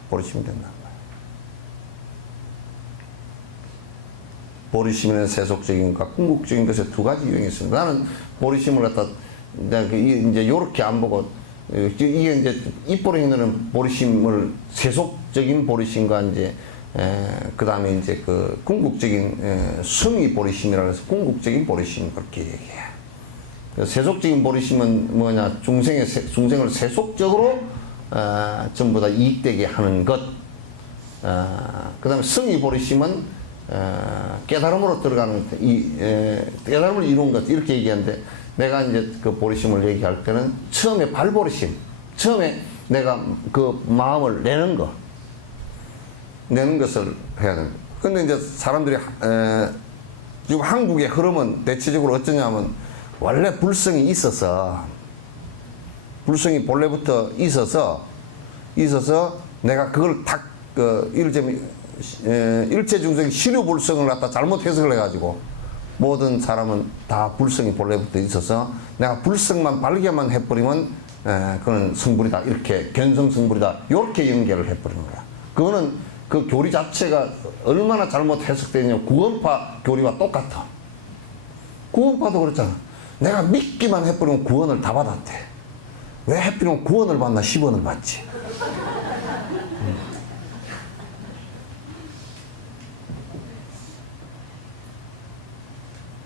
보리심이 된단 보리심에는 세속적인과 궁극적인 것에 두 가지 유형이 있습니다. 나는 보리심을 갖다 내가 이제 요렇게 안 보고 이게 이제 입보로 읽는 보리심을 세속적인 보리심과 이제 그 다음에 이제 그 궁극적인 성의 보리심이라고 해서 궁극적인 보리심 그렇게 얘기해. 세속적인 보리심은 뭐냐, 중생을 세속적으로 전부 다 이익되게 하는 것. 그 다음에 성의 보리심은 깨달음으로 들어가는 깨달음을 이룬 것 이렇게 얘기하는데, 내가 이제 그 보리심을 얘기할 때는 처음에 발보리심, 처음에 내가 그 마음을 내는 것을 해야 됩니다. 근데 이제 사람들이 지금 한국의 흐름은 대체적으로 어쩌냐면, 원래 불성이 있어서, 불성이 본래부터 있어서 내가 그걸 딱 일체 중생 시류 불성을 갖다 잘못 해석을 해가지고 모든 사람은 다 불성이 본래부터 있어서 내가 불성만 발견만 해버리면 그건 성불이다, 이렇게 견성 성불이다, 이렇게 연결을 해버리는 거야. 그거는 그 교리 자체가 얼마나 잘못 해석되냐면 구원파 교리와 똑같아. 구원파도 그렇잖아. 내가 믿기만 해버리면 구원을 다 받았대. 왜 해버리면 구원을 받나 10원을 받지.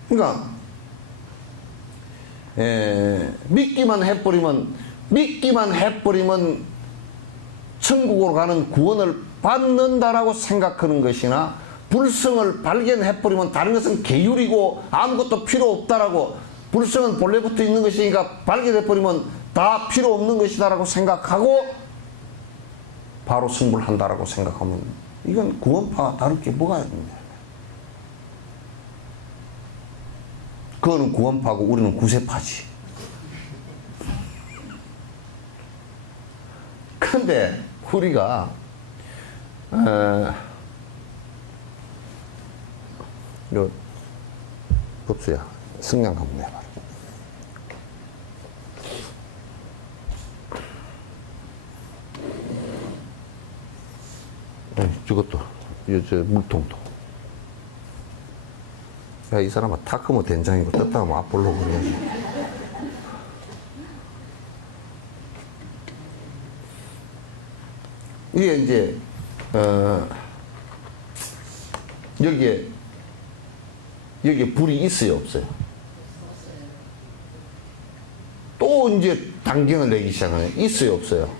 그러니까 믿기만 해버리면 천국으로 가는 구원을 받는다라고 생각하는 것이나, 불성을 발견해버리면 다른 것은 계율이고 아무것도 필요 없다라고, 불성은 본래부터 있는 것이니까 발견해버리면 다 필요 없는 것이다라고 생각하고 바로 승불한다라고 생각하면, 이건 구원파와 다를 게 뭐가 있냐. 그거는 구원파고 우리는 구세파지. 근데 우리가 요 법수야, 성냥 한번 해봐. 저것도 저 물통도. 야, 이 사람은 탁하면 된장이고 떴다 하면 아폴로 그래야지. 이게 이제 여기에 불이 있어요, 없어요? 또 이제 단경을 내기 시작하네. 있어요, 없어요?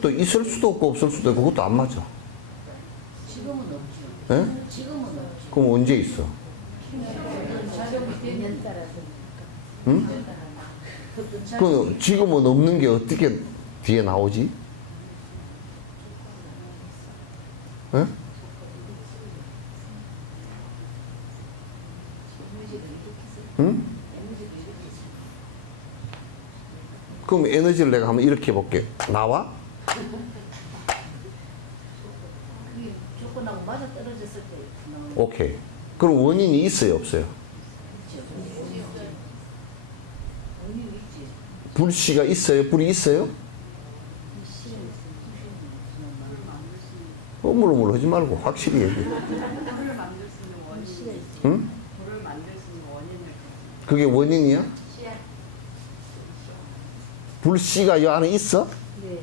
또 있을 수도 없고 없을 수도 있고, 그것도 안 맞아. 지금은 없죠. 예? 지금은 없죠. 그럼 언제 있어? 작용 따라서. 응? 그 지금은 없는 게 어떻게 뒤에 나오지? 예? 응? 그럼 에너지를 내가 한번 이렇게 해볼게. 나와? 조건하고 맞아 떨어졌을 때 나오는. 오케이. 그럼 원인이 있어요, 없어요? 원인이 있지. 불씨가 있어요? 불이 있어요? 어물어물 하지 말고 확실히 얘기해. 불을 만들 수 있는 원인이, 응? 불을 만들 수 있는 원인을. 그게 원인이야? 불씨가 이 안에 있어? 네.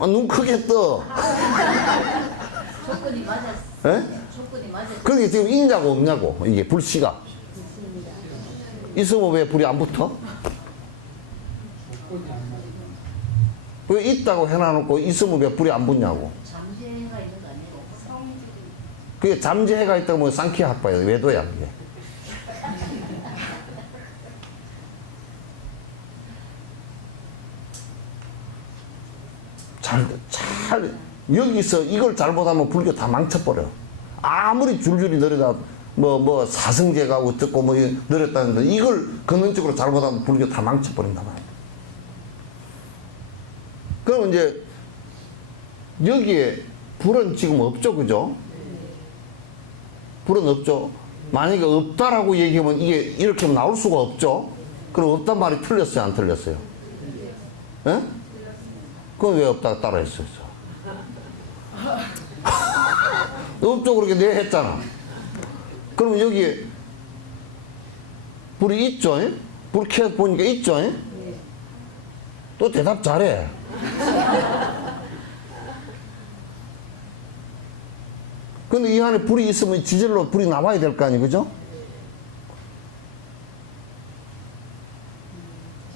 아, 눈 크게 떠. 조건이 맞았어. 예? 조건이 맞았어. 그게 지금 있냐고 없냐고, 이게 불씨가. 있습니다. 있으면 왜 불이 안 붙어? 왜 있다고 해놔놓고 있으면 왜 불이 안 붙냐고. 잠재가 있는 거 아니에요? 그게 잠재해가 있다고 뭐 쌍키 학파야, 외도야, 그게. 여기서 이걸 잘못하면 불교 다 망쳐버려. 아무리 줄줄이 늘어다, 사성제가 어떻고 늘었다는데, 이걸 근원적으로 잘못하면 불교 다 망쳐버린단 말이야. 그럼 이제, 여기에 불은 지금 없죠, 그죠? 불은 없죠? 만약에 없다라고 얘기하면 이게 이렇게 하면 나올 수가 없죠. 그럼 없단 말이 틀렸어요, 안 틀렸어요? 예? 그건 왜 없다고 따라 했어요? 없죠, 그렇게 내 했잖아. 그러면 여기에 불이 있죠? 불 켜 보니까 있죠? 또 대답 잘해. 근데 이 안에 불이 있으면 지절로 불이 나와야 될 거 아니에요, 그죠?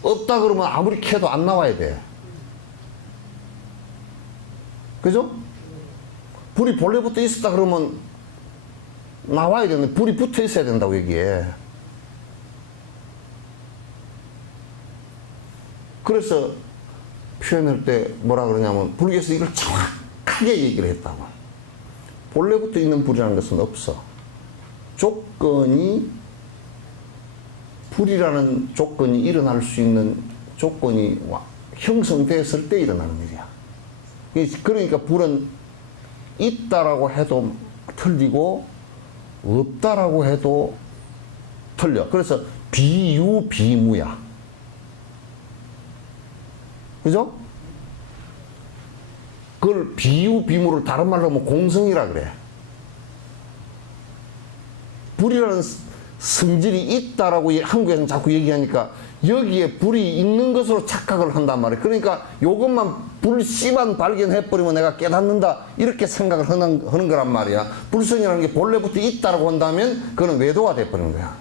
없다 그러면 아무리 켜도 안 나와야 돼. 그죠? 불이 본래부터 있었다 그러면 나와야 되는데 불이 붙어 있어야 된다고 여기에. 그래서 표현할 때 뭐라 그러냐면 불교에서 이걸 정확하게 얘기를 했다고. 본래부터 있는 불이라는 것은 없어. 조건이, 불이라는 조건이 일어날 수 있는 조건이 형성되었을 때 일어나는 일이야. 그러니까 불은 있다라고 해도 틀리고 없다라고 해도 틀려. 그래서 비유비무야. 그죠? 그걸 비유비무를 다른 말로 하면 공성이라 그래. 불이라는 성질이 있다라고 한국에서는 자꾸 얘기하니까 여기에 불이 있는 것으로 착각을 한단 말이에요. 그러니까 요것만 불씨만 발견해버리면 내가 깨닫는다 이렇게 생각을 하는 거란 말이야. 불성이라는 게 본래부터 있다라고 한다면 그건 외도가 돼버리는 거야.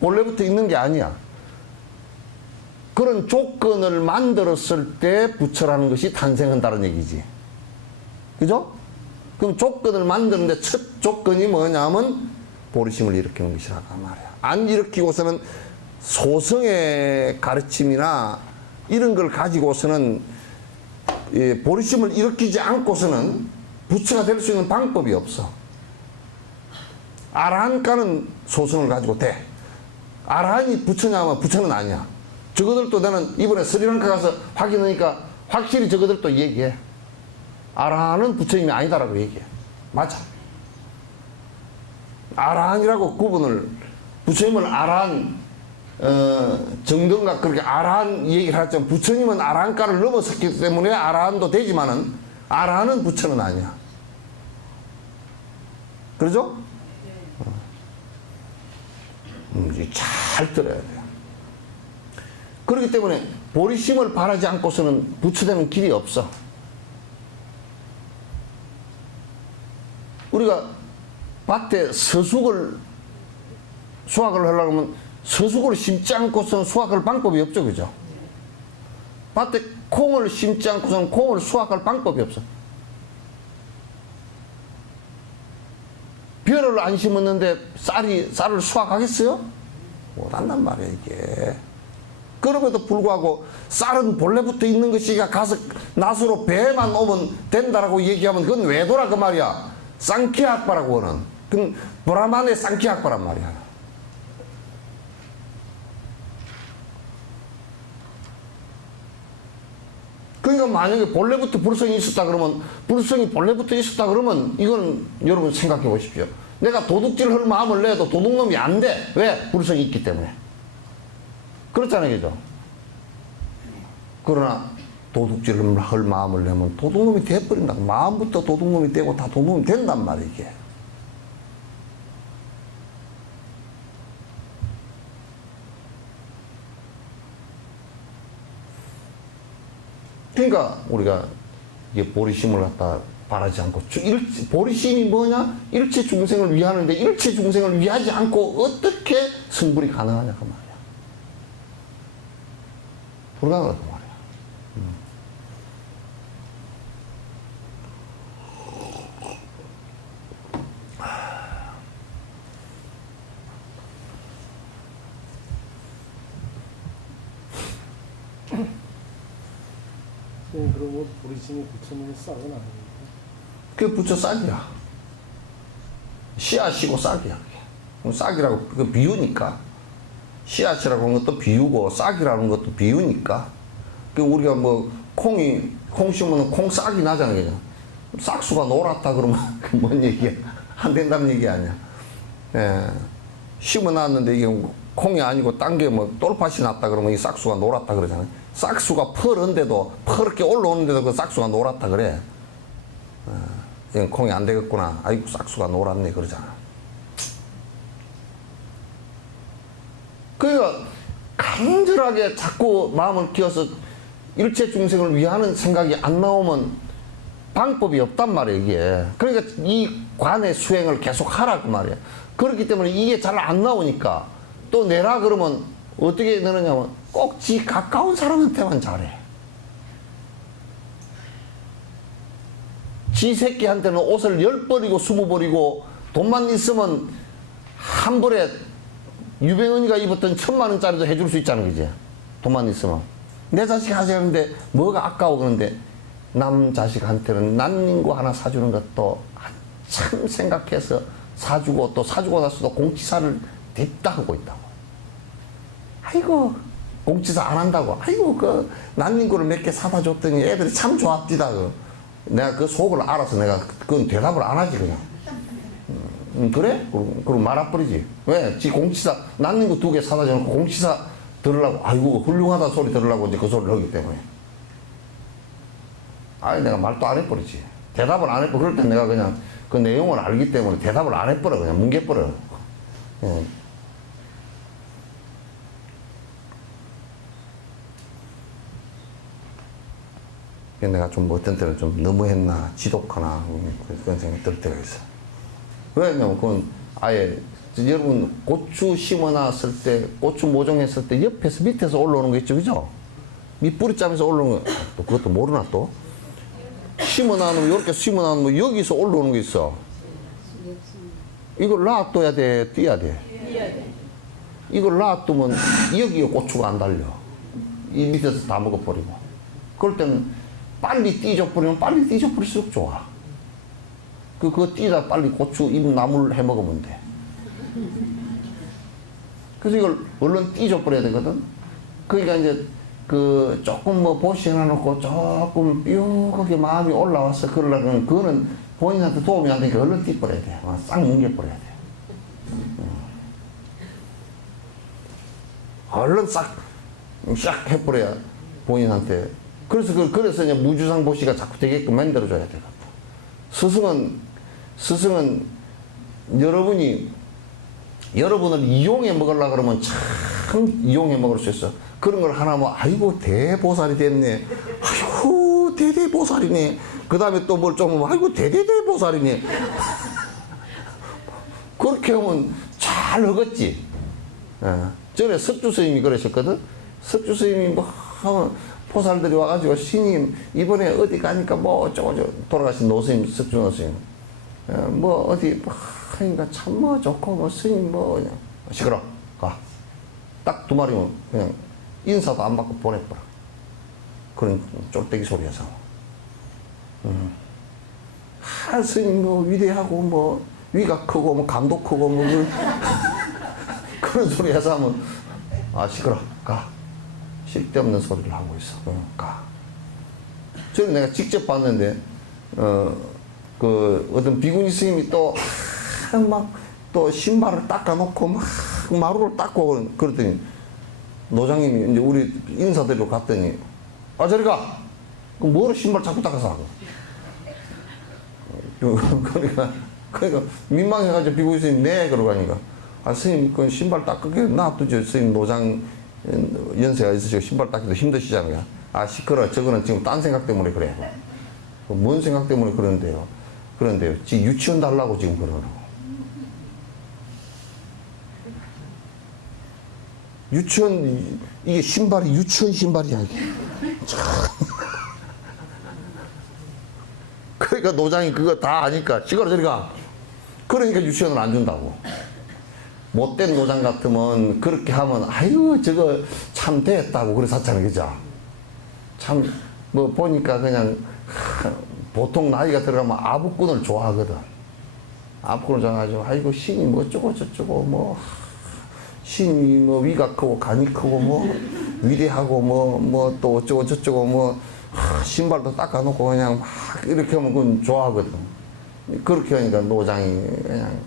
본래부터 있는 게 아니야. 그런 조건을 만들었을 때 부처라는 것이 탄생한다는 얘기지. 그죠? 그럼 조건을 만드는데 첫 조건이 뭐냐면 보리심을 일으키는 것이라고 말이야. 안 일으키고서는 소성의 가르침이나 이런 걸 가지고서는 보리심을 일으키지 않고서는 부처가 될 수 있는 방법이 없어. 아라한가는 소성을 가지고 돼. 아라한이 부처냐면 부처는 아니야. 저거들도 나는 이번에 스리랑카 가서 확인하니까 확실히 저거들도 얘기해. 아라한은 부처님이 아니다라고 얘기해. 맞아. 아라한이라고 구분을, 부처님은 아라한 정등각 그렇게 아라한 얘기를 하지만 부처님은 아라한가를 넘어섰기 때문에 아라한도 되지만은 아라한은 부처는 아니야. 그러죠? 잘 들어야 돼. 그렇기 때문에 보리심을 바라지 않고서는 부처되는 길이 없어. 우리가 밭에 서숙을 수확을 하려고 하면 서숙을 심지 않고서는 수확할 방법이 없죠, 그죠? 밭에 콩을 심지 않고서는 콩을 수확할 방법이 없어. 벼를 안 심었는데 쌀을 수확하겠어요? 못한단 말이야, 이게. 그럼에도 불구하고 쌀은 본래부터 있는 것이가 가서 낫으로 배만 오면 된다라고 얘기하면 그건 외도라 그 말이야. 쌍키악바라고 하는. 그건 브라만의 쌍키악바란 말이야. 그러니까 만약에 본래부터 불성이 있었다 그러면, 불성이 본래부터 있었다 그러면 이건 여러분 생각해 보십시오. 내가 도둑질을 할 마음을 내도 도둑놈이 안 돼. 왜? 불성이 있기 때문에. 그렇잖아요, 그죠? 그러나 도둑질을 할 마음을 내면 도둑놈이 돼버린다. 마음부터 도둑놈이 되고 다 도둑놈이 된단 말이에요, 이게. 그러니까 우리가 이게 보리심을 갖다 바라지 않고, 보리심이 뭐냐? 일체 중생을 위하는데 일체 중생을 위하지 않고 어떻게 성불이 가능하냐 그 말이야. 불가능하다 그 말이야. 그러면 보리심이 부처님의 싹은 아닙니까? 그게 부처 싹이야. 씨앗이고 싹이야. 싹이라고 그 비유니까. 씨앗이라고 하는 것도 비유고 싹이라는 것도 비유니까. 그 우리가 뭐 콩 심으면 콩 싹이 나잖아요. 그죠? 싹수가 놀았다 그러면 뭔 얘기야? 안 된다는 얘기 아니야. 예. 심어놨는데 이게 콩이 아니고 딴 게 뭐 똘밭이 났다 그러면 이 싹수가 놀았다 그러잖아요. 싹수가 펄은데도 펄렇게 올라오는데도 그 싹수가 놀았다 그래. 이건 콩이 안 되겠구나. 아이고 싹수가 놀았네 그러잖아. 그러니까 간절하게 자꾸 마음을 기어서 일체 중생을 위하는 생각이 안 나오면 방법이 없단 말이에요 이게. 그러니까 이 관의 수행을 계속 하라 그 말이야. 그렇기 때문에 이게 잘 안 나오니까 또 내라 그러면 어떻게 되느냐면 꼭 지 가까운 사람한테만 잘해. 지 새끼한테는 옷을 10벌이고 20벌이고 돈만 있으면 한 벌에 유병언이가 입었던 1000만원짜리도 해줄 수 있잖아 그지. 돈만 있으면. 내 자식 하자는데 뭐가 아까워 그러는데 남 자식한테는 난닝구 하나 사주는 것도 한참 생각해서 사주고 또 사주고 나서도 공치사를 됐다 하고 있다고. 아이고 공치사 안 한다고. 아이고 그 난닝구를 몇 개 사다 줬더니 애들이 참 좋았디다. 내가 그 속을 알아서 내가 그건 대답을 안 하지 그냥. 그래? 그럼 말아버리지. 왜? 지 공치사 난닝구 2개 사다 줘놓고 공치사 들으려고 아이고 훌륭하다 소리 들으려고 이제 그 소리를 하기 때문에 아니 내가 말도 안 해버리지. 대답을 안 해버려. 그럴 땐 내가 그냥 그 내용을 알기 때문에 대답을 안 해버려. 그냥 뭉개버려. 예. 내가 좀 어떤 때는 좀 너무했나 지독하나 그런 생각이 들 때가 있어. 왜냐면 그건 아예 여러분 고추 심어놨을 때 고추 모종했을 때 옆에서 밑에서 올라오는 거 있죠 그죠? 밑뿌리짬에서 올라오는 거 또 그것도 모르나 또? 심어놔놓으면 이렇게 심어놔놓으면 여기서 올라오는 거 있어. 이걸 놔둬야 돼 띄어야 돼? 이걸 놔두면 여기에 고추가 안 달려. 이 밑에서 다 먹어버리고. 그럴 때는 빨리 띄져버리면 빨리 띄져버릴수록 좋아. 그거 띄다 빨리 고추 잎 나물 해 먹으면 돼. 그래서 이걸 얼른 띄져버려야 되거든. 그러니까 이제 그 조금 뭐 보시 하나 놓고 조금 뾰하게 마음이 올라와서 그러려면 그거는 본인한테 도움이 안 되니까 얼른 띄버려야 돼. 싹 뭉개버려야 돼. 얼른 싹 해버려야 본인한테. 그래서 이제 무주상 보시가 자꾸 되게끔 만들어줘야 돼. 스승은 여러분을 이용해 먹으려고 그러면 참 이용해 먹을 수 있어. 그런 걸 하나 뭐, 아이고, 대보살이 됐네. 아이고, 대대보살이네. 그 다음에 또 뭘 좀, 아이고, 대대대보살이네. 그렇게 하면 잘 하겠지. 전에 석주 스님이 그러셨거든. 석주 스님이 뭐, 포살들이 와가지고, 스님, 이번에 어디 가니까 뭐, 어쩌고저쩌고, 돌아가신 노스님, 석주 노스님. 뭐, 어디, 뭐, 하니까 참 뭐 좋고, 뭐, 스님 뭐, 그냥, 시끄러. 가. 딱 2마리면 그냥 인사도 안 받고 보내버려. 그런 쫄대기 소리 해서. 스님 뭐, 위대하고, 뭐, 위가 크고, 뭐, 감도 크고, 뭐, 그런 소리 해서 하면, 시끄러. 가. 쓸데없는 소리를 하고 있어. 가. 저는 내가 직접 봤는데, 어떤 비구니 스님이 또 신발을 닦아놓고 막 마루를 닦고 그랬더니 노장님이 이제 우리 인사드리러 갔더니 저리 가! 그럼 뭐로 신발 자꾸 닦아서 하고. 그러니까 민망해가지고 비구니 스님 네 그러고 가니까 스님 그 신발 닦게 놔두죠. 스님 노장 연세가 있으시고 신발 닦기도 힘드시잖아요. 시끄러. 저거는 지금 딴 생각 때문에 그래. 뭔 생각 때문에 그러는데요. 지금 유치원 달라고 지금 그러라고. 유치원, 이게 신발이 유치원 신발이야, 이게. 그러니까 노장이 그거 다 아니까, 시끄러, 저리 가. 그러니까 유치원을 안 준다고. 못된 노장 같으면 그렇게 하면, 아이고, 저거 참 됐다고 그래서 샀잖아요, 그죠? 참, 뭐, 보니까 그냥, 보통 나이가 들어가면 아부꾼을 좋아하거든. 아부꾼을 좋아해가지고, 아이고, 신이 뭐 어쩌고 저쩌고, 뭐, 신이 뭐 위가 크고 간이 크고 뭐 위대하고 뭐 또 어쩌고 저쩌고 뭐 신발도 닦아놓고 그냥 막 이렇게 하면 그건 좋아하거든. 그렇게 하니까 노장이 그냥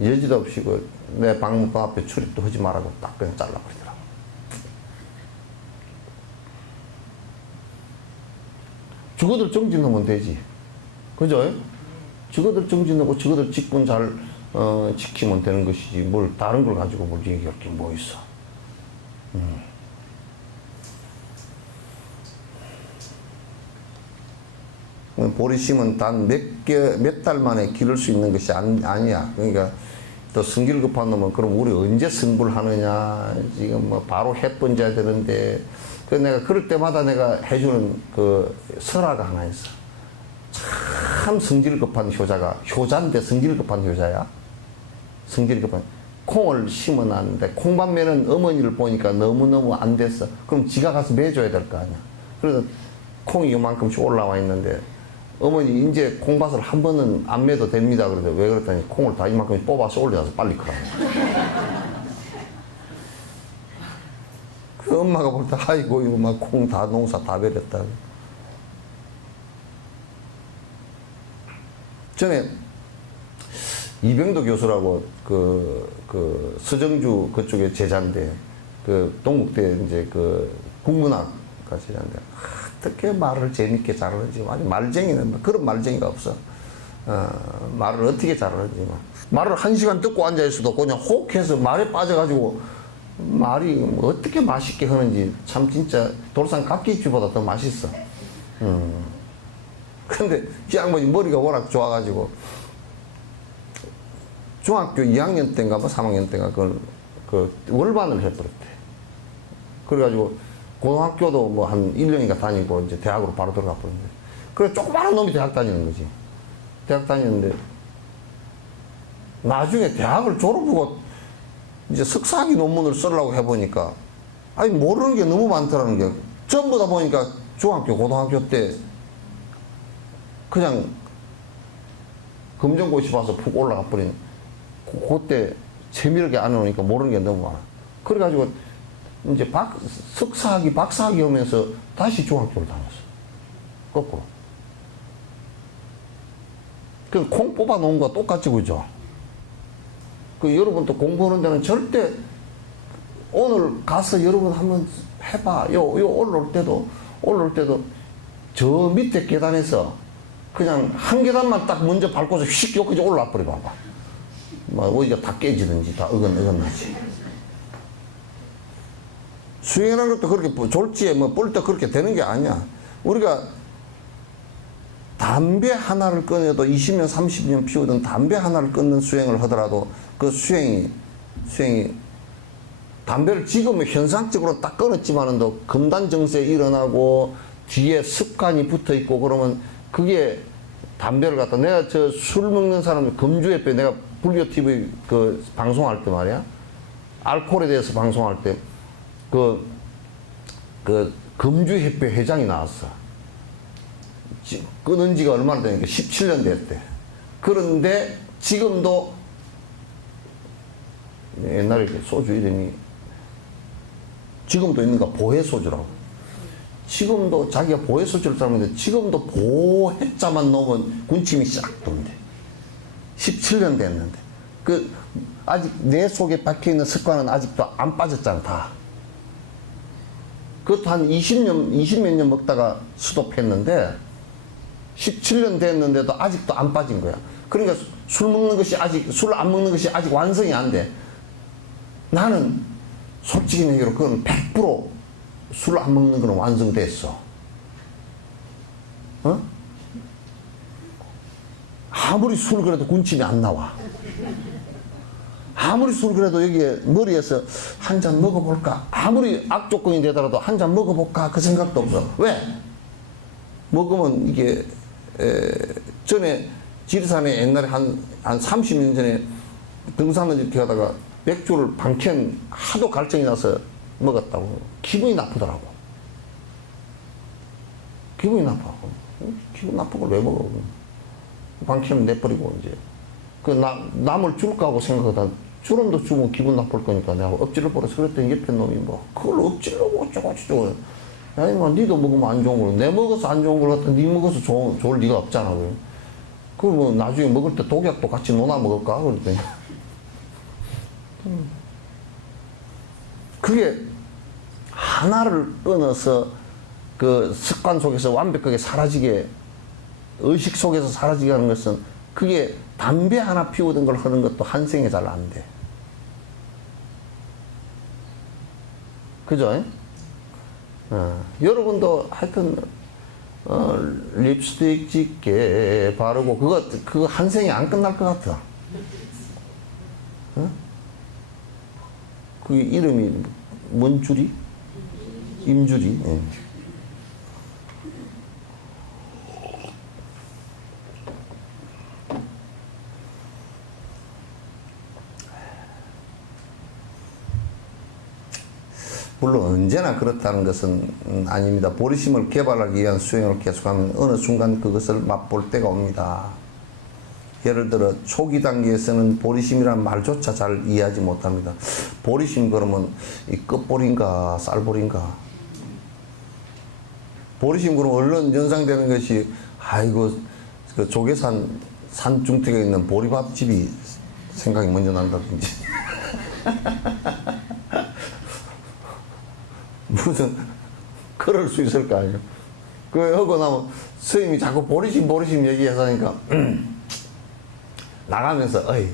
여지도 없이 내 방문방 앞에 출입도 하지 말라고 딱 그냥 잘라버리더라고. 죽어들 정지 넣으면 되지. 그죠? 죽어들 정지 넣고 죽어들 직분 잘 지키면 되는 것이지. 뭘 다른 걸 가지고 뭘 얘기할 게 뭐 있어. 보리심은 단 몇 달 만에 기를 수 있는 것이 아니야. 그러니까 또 성질 급한 놈은 그럼 우리 언제 승부하느냐. 지금 뭐 바로 해번져야 되는데. 그 내가 그럴 때마다 내가 해주는 그 설화가 하나 있어. 참 성질 급한 효자인데 성질 급한 효자야. 성질 급한. 콩을 심어놨는데 콩밭매는 어머니를 보니까 너무너무 안 됐어. 그럼 지가 가서 매줘야 될 거 아니야. 그래서 콩이 요만큼씩 올라와 있는데 어머니 이제 콩밭을 한 번은 안 매도 됩니다. 그래서 왜 그랬더니 콩을 다 이만큼 뽑아서 올려서 빨리 크라고. 그 엄마가 볼 때 아이고 이거 막 콩 다 농사 다 버렸다. 전에 이병도 교수라고 그 서정주 그쪽에 제자인데 그 동국대 이제 그 국문학과 제자인데 어떻게 말을 재밌게 잘하는지 아주 말쟁이는 그런 말쟁이가 없어. 말을 어떻게 잘하는지 말을 1시간 듣고 앉아 있어도 그냥 혹해서 말에 빠져가지고 말이 어떻게 맛있게 하는지 참 진짜 돌산 갓김치보다 더 맛있어. 근데 이 양반이 머리가 워낙 좋아가지고 중학교 2학년 때인가 뭐 3학년 때인가 그 월반을 해버렸대. 그래가지고 고등학교도 뭐 한 1년인가 다니고 이제 대학으로 바로 들어가 버렸는데. 그래 조그마한 놈이 대학 다니는 거지. 대학 다니는데 나중에 대학을 졸업하고 이제 석사학위 논문을 쓰려고 해보니까 아니 모르는 게 너무 많더라는 게 전부 다 보니까 중학교 고등학교 때 그냥 검정고시 봐서 푹 올라가 버린 그때 재미있게 안 오니까 모르는 게 너무 많아. 그래가지고 이제 석사학위 박사학위 하면서 다시 중학교를 다녔어. 거꾸로. 그 콩 뽑아 놓은 거 똑같이 그죠? 그 여러분도 공부하는 데는 절대 오늘 가서 여러분 한번 해봐. 요 올라올 때도 저 밑에 계단에서 그냥 한 계단만 딱 먼저 밟고서 휙 여기까지 올라와 버려 봐봐. 뭐 어디가 다 깨지든지 다 어긋나지. 수행이라는 것도 그렇게 졸지에 뭐 볼 때 그렇게 되는 게 아니야. 우리가 담배 하나를 꺼내도 20년 30년 피우던 담배 하나를 끊는 수행을 하더라도 그 수행이 담배를 지금은 현상적으로 딱 끊었지만은 금단정세 일어나고 뒤에 습관이 붙어 있고 그러면 그게 담배를 갖다 내가 저 술 먹는 사람 금주협회 내가 불교 TV 그 방송할 때 말이야 알코올에 대해서 방송할 때 그 금주협회 회장이 나왔어. 끊은 지가 얼마나 되니까 17년 됐대. 그런데 지금도 옛날에 소주 이름이 지금도 있는가 보혜소주라고. 지금도 자기가 보혜소주를 따르는데 지금도 보혜자만 넣으면 군침이 싹 돈대. 17년 됐는데 그 아직 내 속에 박혀있는 습관은 아직도 안 빠졌잖아 다. 그것도 한 20몇 년 먹다가 스톱했는데 17년 됐는데도 아직도 안 빠진 거야. 그러니까 술 안 먹는 것이 아직 완성이 안 돼. 나는 솔직히 얘기로 그건 100% 술 안 먹는 건 완성됐어. 어? 아무리 술 그래도 군침이 안 나와. 아무리 술 그래도 여기에 머리에서 한 잔 먹어볼까? 아무리 악조건이 되더라도 한 잔 먹어볼까? 그 생각도 없어. 왜? 먹으면 이게 전에 지리산에 옛날에 한 30년 전에 등산을 이렇게 하다가 맥주를 반캔 하도 갈증이 나서 먹었다고. 기분이 나쁘더라고. 기분이 나빠. 기분 나쁜 걸 왜 먹어? 반캔을 내버리고 이제. 남을 줄까 하고 생각하다 주름도 주면 기분 나쁠 거니까 내가 억지를 벌여서 그랬더니 옆에 놈이 뭐 그걸 억지로 어쩌고 야 이마 니도 먹으면 안 좋은 걸 내 먹어서 안 좋은 걸 갖다 니 먹어서 좋을 리가 없잖아. 그럼 뭐 나중에 먹을 때 독약도 같이 논아 먹을까? 그랬더니 그게 하나를 끊어서 그 습관 속에서 완벽하게 사라지게, 의식 속에서 사라지게 하는 것은, 그게 담배 하나 피우던 걸 하는 것도 한 생에 잘 안 돼. 그죠? 여러분도 하여튼 립스틱 짙게 바르고 그거 한 생에 안 끝날 것 같아. 그 이름이 뭔 줄이? 임줄이. 예. 물론 언제나 그렇다는 것은 아닙니다. 보리심을 개발하기 위한 수행을 계속하면 어느 순간 그것을 맛볼 때가 옵니다. 예를 들어 초기 단계에서는 보리심이란 말조차 잘 이해하지 못합니다. 보리심 그러면 이 끝보리인가 쌀보리인가? 보리심 그러면 얼른 연상되는 것이, 아이고 그 조계산 산중턱에 있는 보리밥집이 생각이 먼저 난다든지. 무슨 그럴 수 있을 거 아니에요. 그 하고 나면 스님이 자꾸 보리심 얘기해서 하니까 나가면서, 어이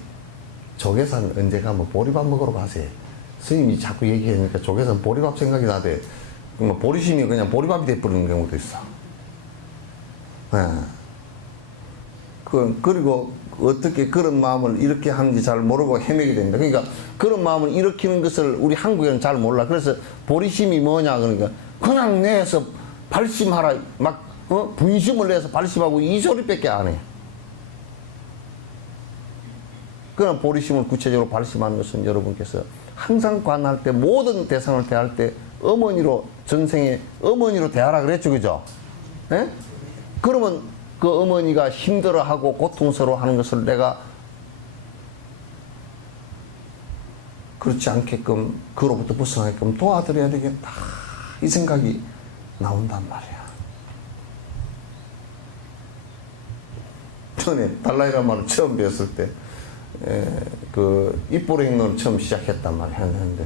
조계산 언제 가면 보리밥 먹으러 가세요. 스님이 자꾸 얘기하니까 조계산 보리밥 생각이 나대. 보리심이 그냥 보리밥이 돼버리는 경우도 있어. 그리고 어떻게 그런 마음을 이렇게 하는지 잘 모르고 헤매게 됩니다. 그러니까 그런 마음을 일으키는 것을 우리 한국에는 잘 몰라. 그래서 보리심이 뭐냐 그러니까 그냥 내서 발심하라, 막 분심을 내서 발심하고 이 소리밖에 안 해. 그런 보리심을 구체적으로 발심하는 것은 여러분께서 항상 관할 때, 모든 대상을 대할 때 어머니로, 전생에 어머니로 대하라 그랬죠, 그죠? 예? 그러면 그 어머니가 힘들어하고 고통스러워 하는 것을 내가 그렇지 않게끔, 그로부터 벗어나게끔 도와드려야 되겠다, 이 생각이 나온단 말이야. 전에 달라이라마를 처음 배웠을 때 그 입보로 행동을 처음 시작했단 말이야. 했는데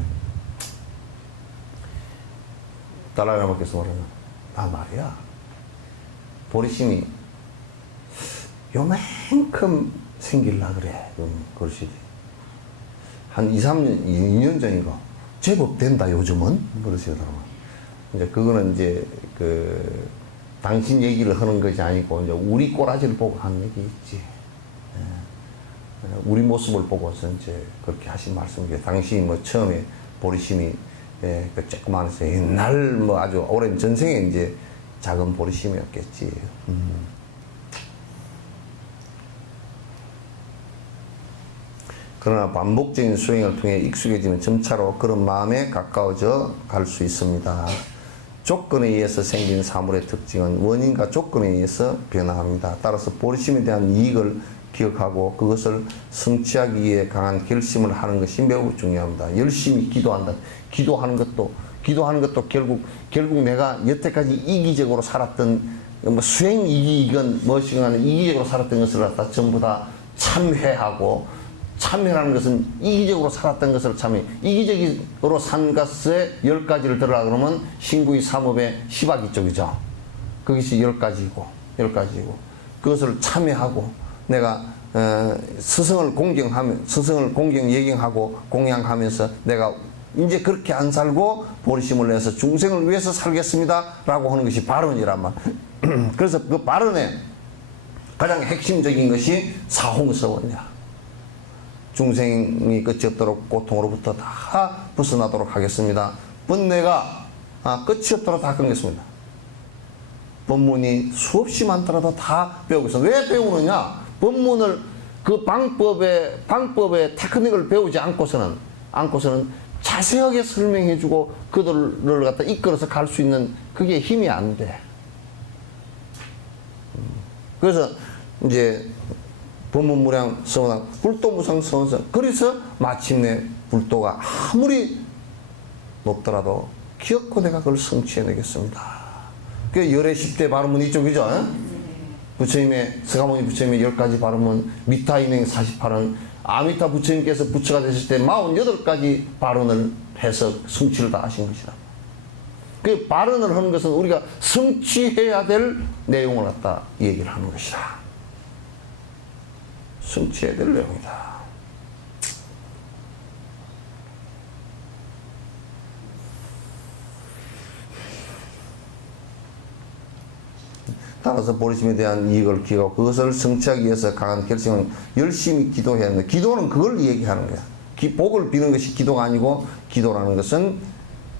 달라이라마께서 말하는, 나 말이야 보리심이 요만큼 생길라 그래. 그러시지. 한 2년 전인가 제법 된다 요즘은 그러시더라고요. 이제 그거는 이제 그 당신 얘기를 하는 것이 아니고 이제 우리 꼬라지를 보고 하는 얘기 있지. 우리 모습을 보고서 이제 그렇게 하신 말씀이에요. 당신이 뭐 처음에 보리심이 그 조그만해서 옛날 뭐 아주 오랜 전생에 이제 작은 보리심이었겠지. 그러나 반복적인 수행을 통해 익숙해지면 점차로 그런 마음에 가까워져 갈 수 있습니다. 조건에 의해서 생긴 사물의 특징은 원인과 조건에 의해서 변화합니다. 따라서 보리심에 대한 이익을 기억하고 그것을 성취하기 위해 강한 결심을 하는 것이 매우 중요합니다. 열심히 기도한다. 기도하는 것도 결국 내가 여태까지 이기적으로 살았던 뭐 수행 이익은 무엇이건 이기적으로 살았던 것을 갖다 전부 다 참회하고, 참회라는 것은 이기적으로 살았던 것을 참회, 이기적으로 산 것에 10가지를 들으라 그러면 신구의 삼업의 10악이 쪽이죠. 그것이 10가지고 그것을 참회하고 내가 스승을 공경 예경하고 공양하면서 내가 이제 그렇게 안 살고 보리심을 내서 중생을 위해서 살겠습니다 라고 하는 것이 발언이란 말. 그래서 그 발언의 가장 핵심적인 것이 사홍서원이야. 중생이 끝이 없도록 고통으로부터 다 벗어나도록 하겠습니다. 번뇌가 끝이 없도록 다 끊겠습니다. 법문이 수없이 많더라도 다 배우겠습니다. 왜 배우느냐? 법문을 그 방법의 테크닉을 배우지 않고서는 자세하게 설명해주고 그들을 갖다 이끌어서 갈 수 있는 그게 힘이 안 돼. 그래서 이제 법문무량 서원왕 불도무상 서원상, 그래서 마침내 불도가 아무리 높더라도 기어코 내가 그걸 성취해내겠습니다. 그 열의 10대 발음은 이쪽이죠. 부처님의, 서가모니 부처님의 10가지 발음은 미타인행 48은 아미타 부처님께서 부처가 되실 때 48가지 발언을 해서 성취를 다 하신 것이라. 그 발언을 하는 것은 우리가 성취해야 될 내용을 갖다 얘기를 하는 것이다. 성취해야 될 내용이다. 따라서 보리심에 대한 이익을 기하고 그것을 성취하기 위해서 강한 결심은 열심히 기도해야 한다. 기도는 그걸 얘기하는 거야. 복을 비는 것이 기도가 아니고 기도라는 것은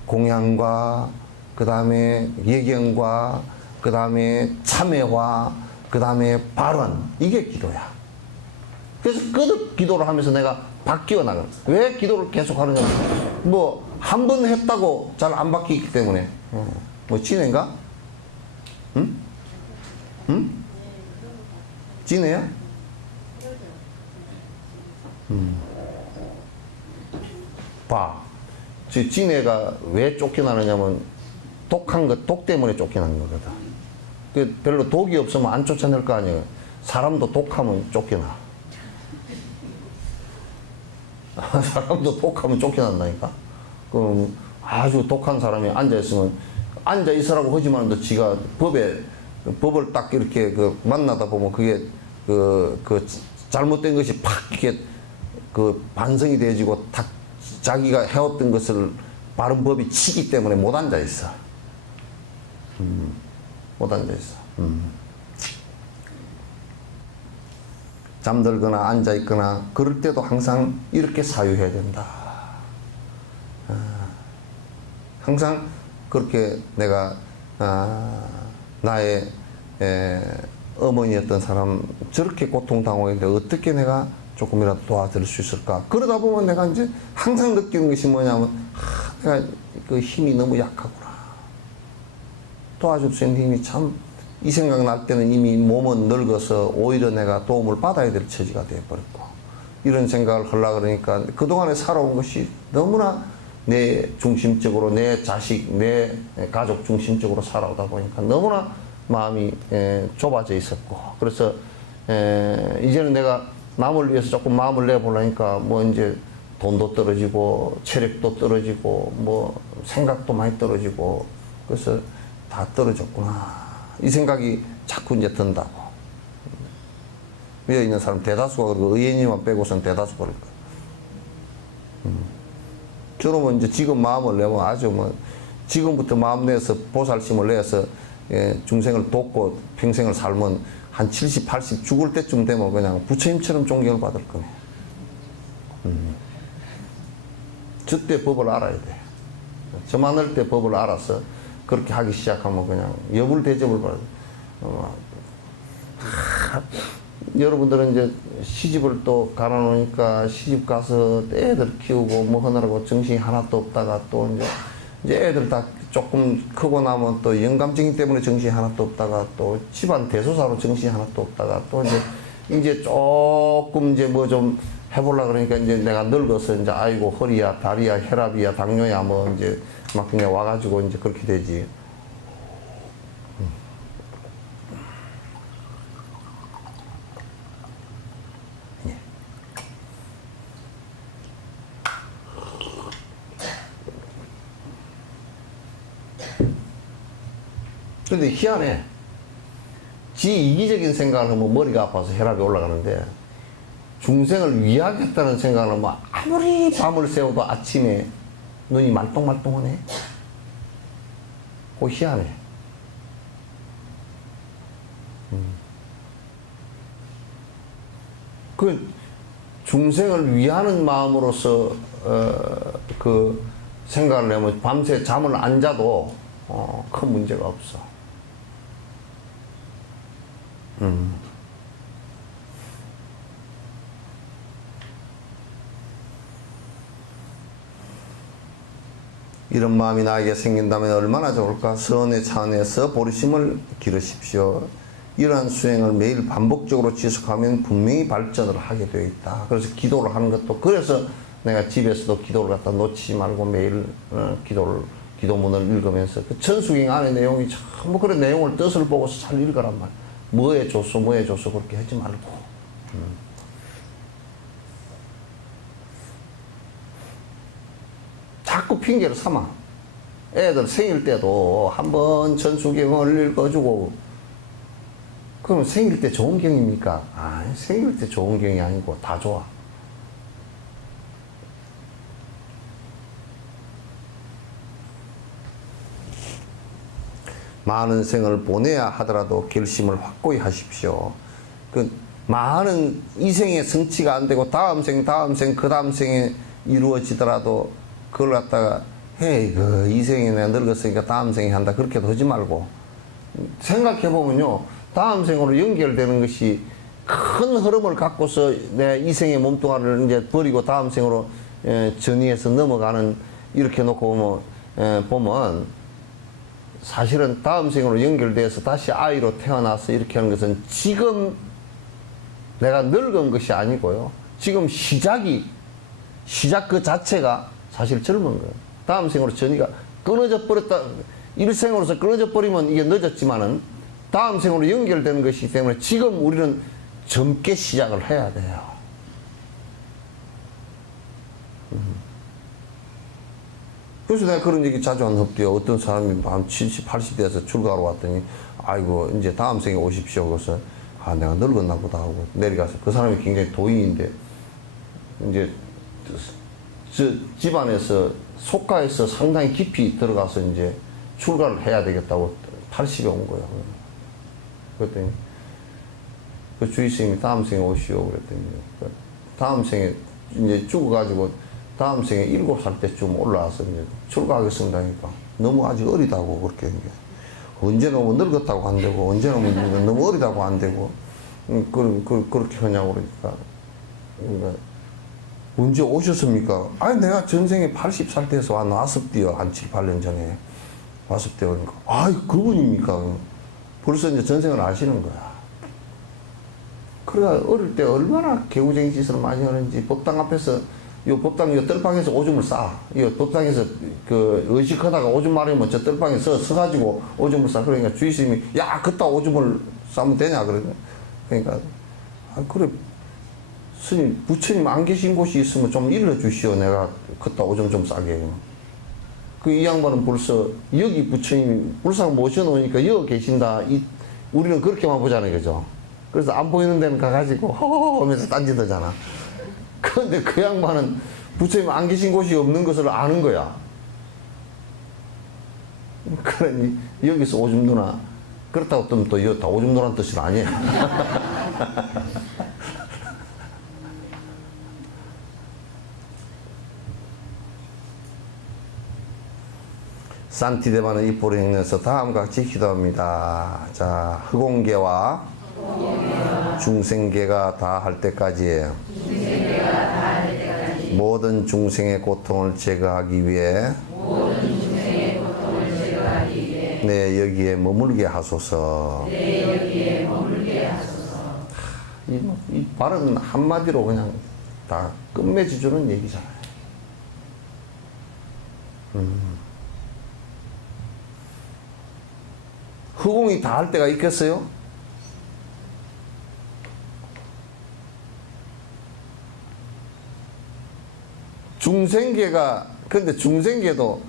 공양과 그 다음에 예경과 그 다음에 참회와 그 다음에 발언, 이게 기도야. 그래서 끄덕 기도를 하면서 내가 바뀌어 나가는 거야. 왜 기도를 계속 하느냐. 뭐 한 번 했다고 잘 안 바뀌기 때문에. 뭐 진해인가? 응? 응? 진해야? 봐. 진해가 왜 쫓겨나느냐면 독 때문에 쫓겨나는 거거든. 그 별로 독이 없으면 안 쫓아낼 거 아니에요. 사람도 독하면 쫓겨나. 사람도 독하면 쫓겨난다니까. 그럼 아주 독한 사람이 앉아있으면 앉아있으라고 하지만도 지가 법을 딱 이렇게 만나다 보면 그게 잘못된 것이 팍 이렇게 반성이 되어지고 딱 자기가 해왔던 것을 바른 법이 치기 때문에 못 앉아있어. 못 앉아있어. 잠들거나 앉아있거나 그럴 때도 항상 이렇게 사유해야 된다. 항상 그렇게 내가 나의 어머니였던 사람 저렇게 고통당하고 있는데 어떻게 내가 조금이라도 도와드릴 수 있을까. 그러다 보면 내가 이제 항상 느끼는 것이 뭐냐면 내가 그 힘이 너무 약하구나. 도와줄 수 있는 힘이 참 이 생각 날 때는 이미 몸은 늙어서 오히려 내가 도움을 받아야 될 처지가 되어버렸고 이런 생각을 하려고 그러니까 그동안에 살아온 것이 너무나 내 중심적으로 내 자식 내 가족 중심적으로 살아오다 보니까 너무나 마음이 좁아져 있었고 그래서 이제는 내가 남을 위해서 조금 마음을 내보려니까 뭐 이제 돈도 떨어지고 체력도 떨어지고 뭐 생각도 많이 떨어지고 그래서 다 떨어졌구나 이 생각이 자꾸 이제 든다고. 위에 있는 사람 대다수가 그러고 의원님만 빼고선 대다수 그럴 거야. 저놈은 이제 지금 마음을 내면 아주 뭐 지금부터 마음 내서 보살심을 내서 중생을 돕고 평생을 살면 한 70, 80 죽을 때쯤 되면 그냥 부처님처럼 존경을 받을 거네. 저때 법을 알아야 돼. 저 많을 때 법을 알아서 그렇게 하기 시작하면 그냥 여불대접을 받아. 여러분들은 이제 시집을 또 가놔놓으니까 시집 가서 애들 키우고 뭐 하느라고 정신이 하나도 없다가 또 이제 애들 다 조금 크고 나면 또 영감증이 때문에 정신이 하나도 없다가 또 집안 대소사로 정신이 하나도 없다가 또 이제 조금 이제 뭐 좀 해보려고 그러니까 이제 내가 늙어서 이제 아이고 허리야 다리야 혈압이야 당뇨야 뭐 이제 막 그냥 와가지고 이제 그렇게 되지. 근데 희한해. 지 이기적인 생각을 하면 머리가 아파서 혈압이 올라가는데 중생을 위하겠다는 생각을 하면 아무리 밤을 새워도 아침에 눈이 말똥말똥하네. 그 희한해. 그 중생을 위하는 마음으로서 그 생각을 하면 밤새 잠을 안 자도 큰 문제가 없어. 이런 마음이 나에게 생긴다면 얼마나 좋을까. 선의 차원에서 보리심을 기르십시오. 이러한 수행을 매일 반복적으로 지속하면 분명히 발전을 하게 되어 있다. 그래서 기도를 하는 것도 그래서 내가 집에서도 기도를 갖다 놓치지 말고 매일 기도문을 읽으면서 그 천수경 안의 내용이 전부 그런 내용을 뜻을 보고서 잘 읽으란 말이야. 뭐에 줬어 그렇게 하지 말고. 자꾸 핑계를 삼아. 애들 생일 때도 한번 전수경을 읽어주고, 그럼 생일 때 좋은 경입니까? 아, 생일 때 좋은 경이 아니고 다 좋아. 많은 생을 보내야 하더라도 결심을 확고히 하십시오. 그 많은 이 생의 성취가 안 되고 다음 생, 그 다음 생에 이루어지더라도 그걸 갖다가 헤이, 이 생에 내가 늙었으니까 다음 생에 한다. 그렇게도 하지 말고 생각해보면요. 다음 생으로 연결되는 것이 큰 흐름을 갖고서 내 이 생의 몸뚱아리를 이제 버리고 다음 생으로 전이해서 넘어가는 이렇게 놓고 보면 사실은 다음 생으로 연결돼서 다시 아이로 태어나서 이렇게 하는 것은 지금 내가 늙은 것이 아니고요. 지금 시작 그 자체가 사실 젊은 거예요. 다음 생으로 전이가 끊어져 버렸다. 일생으로서 끊어져 버리면 이게 늦었지만은 다음 생으로 연결되는 것이기 때문에 지금 우리는 젊게 시작을 해야 돼요. 그래서 내가 그런 얘기 자주 안 합대요. 어떤 사람이 한 70, 80대에서 출가하러 왔더니, 아이고, 이제 다음 생에 오십시오. 그래서, 아, 내가 늙었나 보다 하고 내려가서, 그 사람이 굉장히 도인인데, 이제, 저 집안에서, 속가에서 상당히 깊이 들어가서 이제 출가를 해야 되겠다고 80에 온 거예요. 그랬더니, 그 주의스님이 다음 생에 오시오. 그랬더니, 다음 생에 이제 죽어가지고, 다음 생에 7살 때쯤 올라와서 이제 출가하겠습니다 하니까 너무 아직 어리다고 그렇게 언제 너무 늙었다고 안 되고 언제 너무 어리다고 안 되고 그렇게 하냐고 그러니까 언제 오셨습니까? 아니 내가 전생에 80살 때에서 왔었디요. 한 7, 8년 전에 왔었대요. 그러니까 아이 그분입니까? 벌써 이제 전생을 아시는 거야. 그래 어릴 때 얼마나 개구쟁이 짓을 많이 하는지 법당 앞에서 요 법당 요 뜰방에서 오줌을 싸. 이 법당에서 그 의식하다가 오줌 마르면 저 뜰방에 서가지고 오줌을 싸. 그러니까 주의스님이 야 그따 오줌을 싸면 되냐 그러니까 아 그래 스님 부처님 안 계신 곳이 있으면 좀 일러주시오. 내가 그따 오줌 좀 싸게. 그 이 양반은 벌써 여기 부처님이 불상 모셔놓으니까 여기 계신다. 우리는 그렇게만 보잖아요, 그죠? 그래서 안 보이는 데는 가가지고 허허허 하면서 딴짓하잖아. 그런데 그 양반은 부처님 안 계신 곳이 없는 것을 아는 거야. 그러니 여기서 오줌 누나 그렇다고 또 이거 다 오줌 누라는 뜻은 아니에요. 산티데바는 입보로 행해서 다음과 같이 기도합니다. 자, 흑공계와 중생계가 다 할 때까지 모든 중생의 고통을 제거하기 위해 네 여기에 머물게 하소서. 이 발은 한마디로 그냥 다 끝맺어주는 얘기잖아요. 허공이 다 할 때가 있겠어요? 중생계가, 근데 중생계도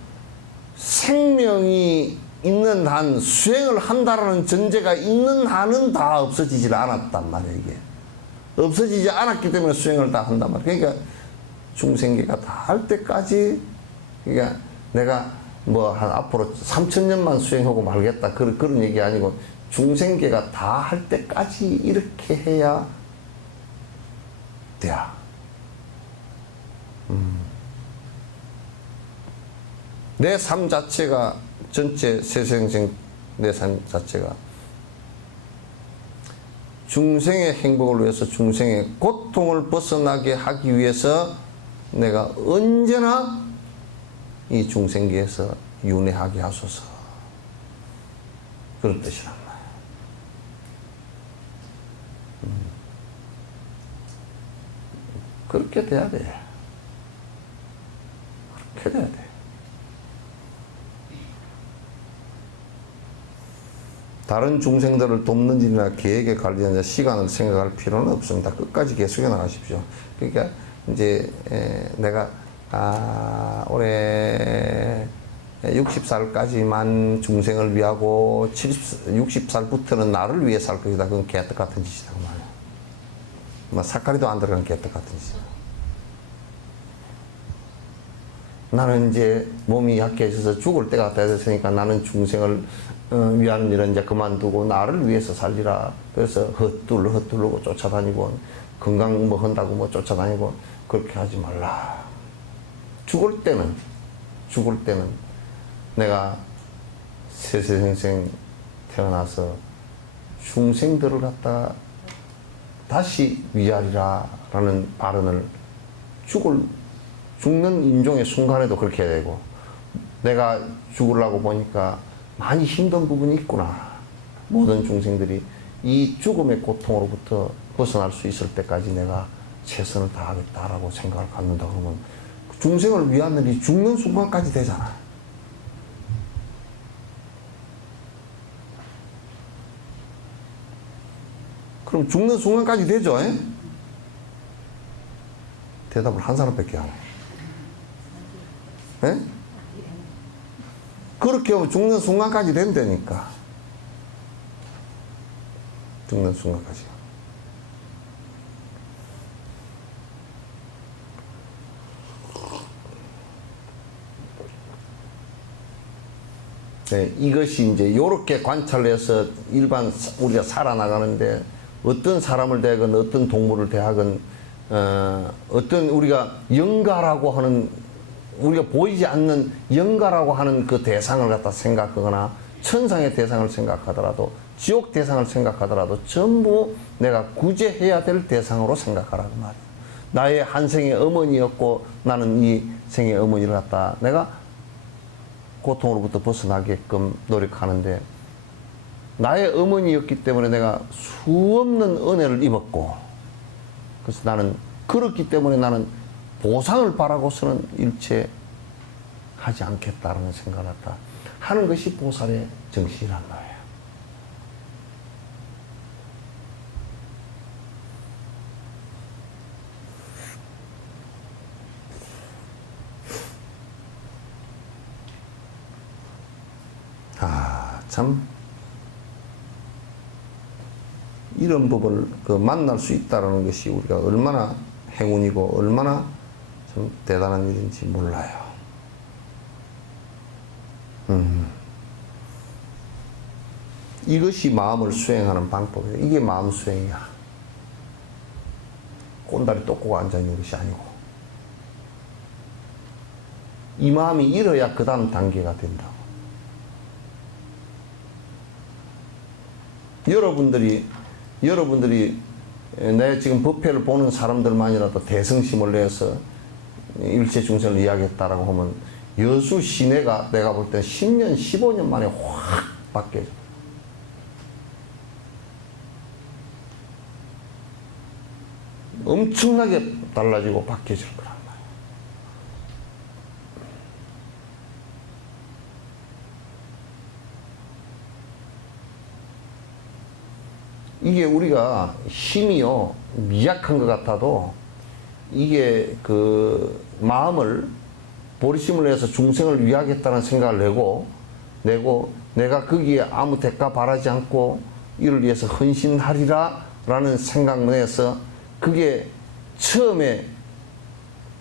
생명이 있는 한, 수행을 한다라는 전제가 있는 한은 다 없어지질 않았단 말이에요, 이게. 없어지지 않았기 때문에 수행을 다 한단 말이에요. 그러니까 중생계가 다 할 때까지, 그러니까 내가 뭐 한 앞으로 3000년만 수행하고 말겠다. 그런 얘기 아니고, 중생계가 다 할 때까지 이렇게 해야 돼. 내 삶 자체가 전체 세생생 내 삶 자체가 중생의 행복을 위해서 중생의 고통을 벗어나게 하기 위해서 내가 언제나 이 중생계에서 윤회하게 하소서. 그런 뜻이란 말이에요. 그렇게 돼야 돼. 그렇게 돼야 돼. 다른 중생들을 돕는 일이나 계획에 관련해서 시간을 생각할 필요는 없습니다. 끝까지 계속해 나가십시오. 그러니까 이제 내가 올해 60살까지만 중생을 위하고 60살부터는 나를 위해 살 것이다. 그건 개떡 같은 짓이다. 그 말이야. 뭐 사카리도 안 들어간 개떡 같은 짓이야. 나는 이제 몸이 약해져서 죽을 때가 됐으니까 나는 중생을 위하는 일은 이제 그만두고 나를 위해서 살리라. 그래서 헛둘르고 쫓아다니고 건강 뭐 한다고 뭐 쫓아다니고 그렇게 하지 말라. 죽을 때는 내가 세세생생 태어나서 중생들을 갖다 다시 위하리라 라는 발언을 죽는 인종의 순간에도 그렇게 해야 되고, 내가 죽으려고 보니까 많이 힘든 부분이 있구나. 모든 중생들이 이 죽음의 고통으로부터 벗어날 수 있을 때까지 내가 최선을 다하겠다라고 생각을 갖는다 그러면 중생을 위한 일이 죽는 순간까지 되잖아. 그럼 죽는 순간까지 되죠? 에? 대답을 한 사람밖에 안 해. 에? 그렇게 하면 죽는 순간까지 된다니까. 죽는 순간까지. 네, 이것이 이제 요렇게 관찰해서 일반 우리가 살아나가는데 어떤 사람을 대하건 어떤 동물을 대하건 어떤 우리가 영가라고 하는, 우리가 보이지 않는 영가라고 하는 그 대상을 갖다 생각하거나 천상의 대상을 생각하더라도 지옥 대상을 생각하더라도 전부 내가 구제해야 될 대상으로 생각하라고 말이야. 나의 한 생의 어머니였고 나는 이 생의 어머니를 갖다 내가 고통으로부터 벗어나게끔 노력하는데, 나의 어머니였기 때문에 내가 수없는 은혜를 입었고, 그래서 나는 그렇기 때문에 나는 보상을 바라고서는 일체 하지 않겠다라는 생각을 했다 하는 것이 보살의 정신이란 말이에요. 참 이런 법을 만날 수 있다는 것이 우리가 얼마나 행운이고 얼마나 좀 대단한 일인지 몰라요. 이것이 마음을 수행하는 방법이에요. 이게 마음 수행이야. 꼰다리 똑꼬고 앉아있는 것이 아니고, 이 마음이 잃어야 그 다음 단계가 된다고. 여러분들이 내 지금 법회를 보는 사람들만이라도 대성심을 내서 일체 중생을 이야기했다라고 하면 여수 시내가 내가 볼 때 10년, 15년 만에 확 바뀌어져. 엄청나게 달라지고 바뀌어질 거란 말이야. 이게 우리가 힘이요 미약한 것 같아도 이게 그 마음을 보리심을 해서 중생을 위하겠다는 생각을 내고 내가 거기에 아무 대가 바라지 않고 이를 위해서 헌신하리라 라는 생각만 해서, 그게 처음에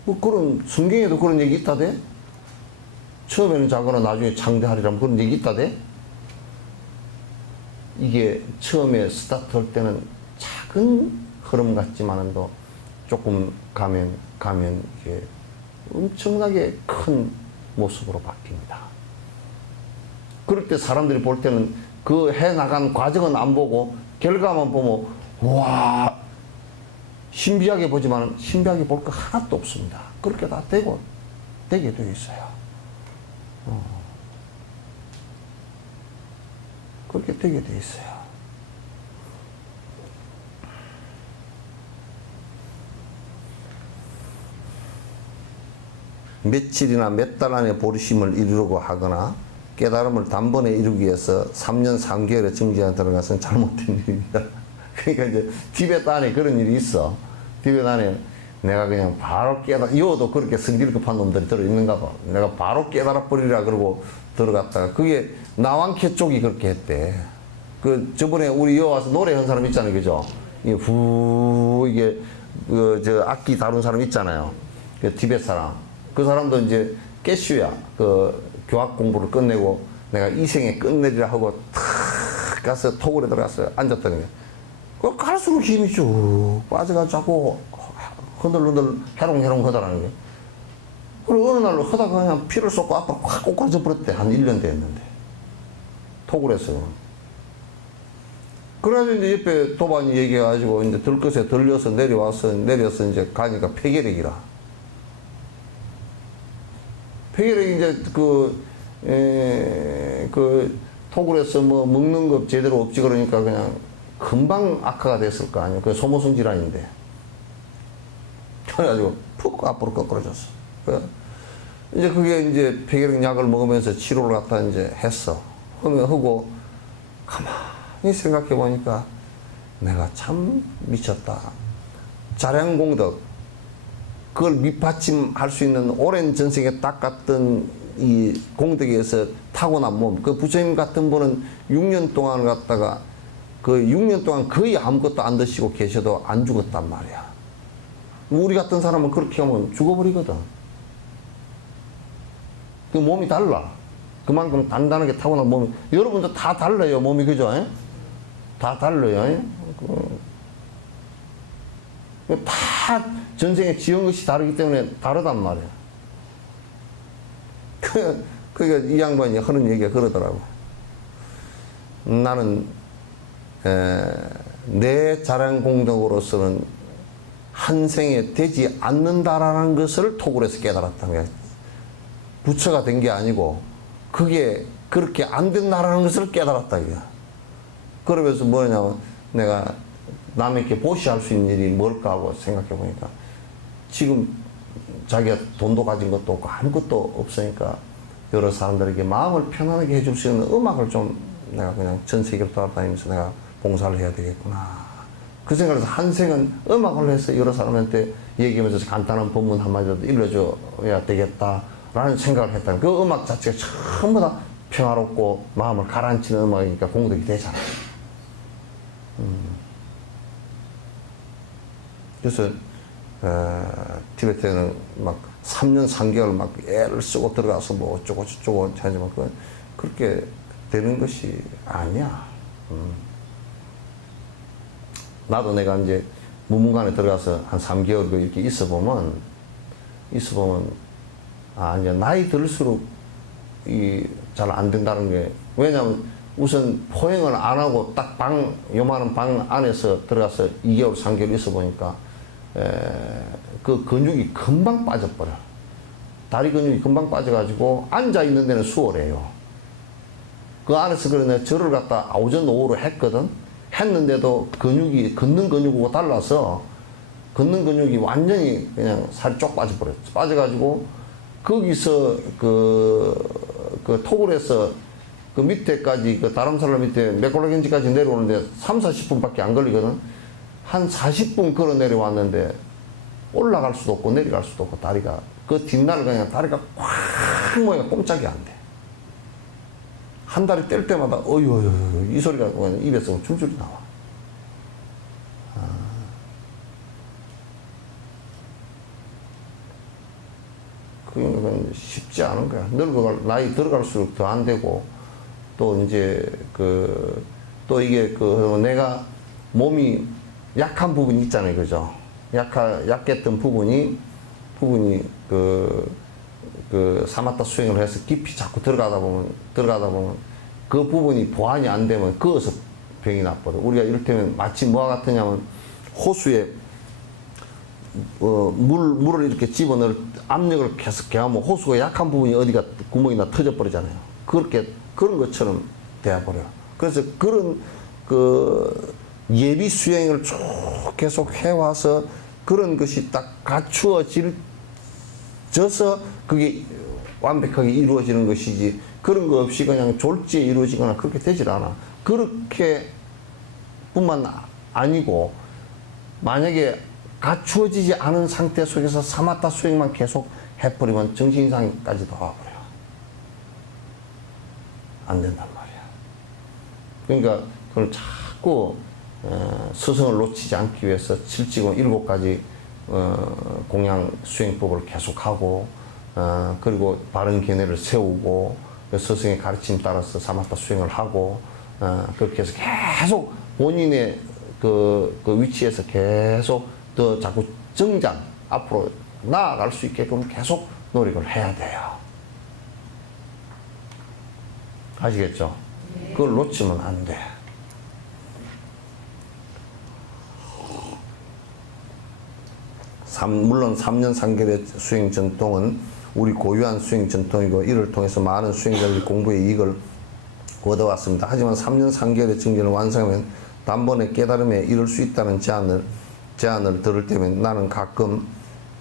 뭐 그런 성경에도 그런 얘기 있다대. 처음에는 작거나 나중에 창대하리라 그런 얘기 있다대. 이게 처음에 스타트 할 때는 작은 흐름 같지만도 조금 가면 이게 엄청나게 큰 모습으로 바뀝니다. 그럴 때 사람들이 볼 때는 그 해나간 과정은 안 보고 결과만 보면 와 신비하게 보지만 신비하게 볼 거 하나도 없습니다. 그렇게 다 되게 되어 있어요. 그렇게 되게 되어 있어요. 며칠이나 몇 달 안에 보리심을 이루려고 하거나 깨달음을 단번에 이루기 위해서 3년 3개월의 정지에 들어가서는 잘못된 일입니다. 그러니까 이제 티베트 안에 그런 일이 있어. 티베트 안에 내가 그냥 바로 이어도 그렇게 성질 급한 놈들이 들어있는가 봐. 내가 바로 깨달아 버리라 그러고 들어갔다가 그게 나왕캐 쪽이 그렇게 했대. 그 저번에 우리 여 와서 노래한 사람 있잖아요, 그죠? 이게 이게 저 악기 다룬 사람 있잖아요. 그 티벳 사람. 그 사람도 이제 깨슈야. 그 교학 공부를 끝내고 내가 이 생에 끝내리라 하고 탁 가서 토굴에 들어가서 앉았다는 거야. 그 갈수록 힘이 쭉 빠져가지고 자꾸 흔들흔들 해롱해롱 하더라는 거야. 그리고 어느 날로 하다가 그냥 피를 쏟고 앞으로 확 꼬꾸라져 버렸대. 한 1년 됐는데. 토굴에서. 그래가지고 이제 옆에 도반이 얘기해가지고 이제 들것에 들려서 내려서 이제 가니까 폐결핵이라. 폐결핵이 이제 그 토굴에서 뭐 먹는 거 제대로 없지 그러니까 그냥 금방 악화가 됐을 거 아니에요. 그 소모성 질환인데. 그래가지고 푹 앞으로 거꾸러졌어. 이제 그게 이제 폐결핵 약을 먹으면서 치료를 갖다 이제 했어. 하고 가만히 생각해 보니까 내가 참 미쳤다. 자량공덕 그걸 밑받침할 수 있는 오랜 전생에 닦았던 이 공덕에서 타고난 몸. 그 부처님 같은 분은 6년 동안 갔다가 그 6년 동안 거의 아무것도 안 드시고 계셔도 안 죽었단 말이야. 우리 같은 사람은 그렇게 하면 죽어버리거든. 그 몸이 달라. 그만큼 단단하게 타고난 몸이. 여러분도 다 달라요, 몸이. 그죠? 에? 다 달라요. 에? 다 전생에 지은 것이 다르기 때문에 다르단 말이야. 그러니까 이 양반이 하는 얘기가 그러더라고. 나는 내 자량공덕으로서는 한 생에 되지 않는다라는 것을 토굴에서 깨달았다는 거야. 부처가 된 게 아니고 그게 그렇게 안 된다라는 것을 깨달았다 이거야. 그러면서 뭐냐면 내가 남에게 보시할 수 있는 일이 뭘까 하고 생각해 보니까 지금 자기가 돈도 가진 것도 없고 아무것도 없으니까 여러 사람들에게 마음을 편안하게 해줄 수 있는 음악을 좀 내가 그냥 전 세계를 돌아다니면서 내가 봉사를 해야 되겠구나. 그 생각을 해서 한 생은 음악을 해서 여러 사람한테 얘기하면서 간단한 법문 한마디라도 일러줘야 되겠다라는 생각을 했다. 그 음악 자체가 전부 다 평화롭고 마음을 가라앉히는 음악이니까 공덕이 되잖아. 그래서 티베트에는 막 3년 3개월 막 애를 쓰고 들어가서 뭐 어쩌고 저쩌고 하지만 그건 그렇게 되는 것이 아니야. 나도 내가 이제 무문관에 들어가서 한 3개월 이렇게 있어 보면 아 이제 나이 들수록 이 잘 안 된다는 게 왜냐면 우선 포행을 안 하고 딱 요만한 방 안에서 들어가서 2개월 3개월 있어 보니까 그 근육이 금방 빠져버려. 다리 근육이 금방 빠져가지고 앉아 있는 데는 수월해요. 그 안에서 그러네 절을 갖다 오전 오후로 했거든. 했는데도 근육이 걷는 근육하고 달라서 걷는 근육이 완전히 그냥 살이 쪽 빠져버렸어. 빠져가지고 거기서 그 토굴에서 그 밑에까지 그 다람살라 밑에 메콜라겐지까지 내려오는데 3, 40분밖에 안 걸리거든. 한 40분 걸어 내려왔는데 올라갈 수도 없고 내려갈 수도 없고 다리가 그 뒷날 그냥 다리가 꽉 모여가 꼼짝이 안 돼. 한 다리 뗄 때마다 어휴 이 소리가 그냥 입에서 줄줄이 나와. 그건 쉽지 않은 거야. 나이 들어갈수록 더 안 되고 또 이제 또 이게 내가 몸이 약한 부분이 있잖아요, 그죠? 약했던 부분이 사마타 수행을 해서 깊이 자꾸 들어가다 보면 그 부분이 보완이 안 되면 그어서 병이 나거든. 우리가 이를테면 마치 뭐와 같으냐면 호수에 물을 이렇게 집어넣을 압력을 계속 개하면 호수가 약한 부분이 어디가 구멍이나 터져버리잖아요. 그런 것처럼 되어버려. 그래서 그런 예비 수행을 쭉 계속 해와서 그런 것이 딱 갖추어져서 그게 완벽하게 이루어지는 것이지 그런 거 없이 그냥 졸지에 이루어지거나 그렇게 되질 않아. 그렇게 뿐만 아니고 만약에 갖추어지지 않은 상태 속에서 사마타 수행만 계속 해버리면 정신 이상까지도 와버려요. 안 된단 말이야. 그러니까 그걸 자꾸 스승을 놓치지 않기 위해서 실지금 7가지 공양 수행법을 계속하고 그리고 바른 견해를 세우고 스승의 가르침 따라서 사마타 수행을 하고 그렇게 해서 계속 본인의 그 위치에서 계속 더 자꾸 정장 앞으로 나아갈 수 있게끔 계속 노력을 해야 돼요. 아시겠죠? 그걸 놓치면 안 돼. 물론 3년 3개월의 수행 전통은 우리 고유한 수행 전통이고 이를 통해서 많은 수행자들이 공부의 이익을 얻어왔습니다. 하지만 3년 3개월의 정진을 완성하면 단번에 깨달음에 이를 수 있다는 제안을 들을 때면 나는 가끔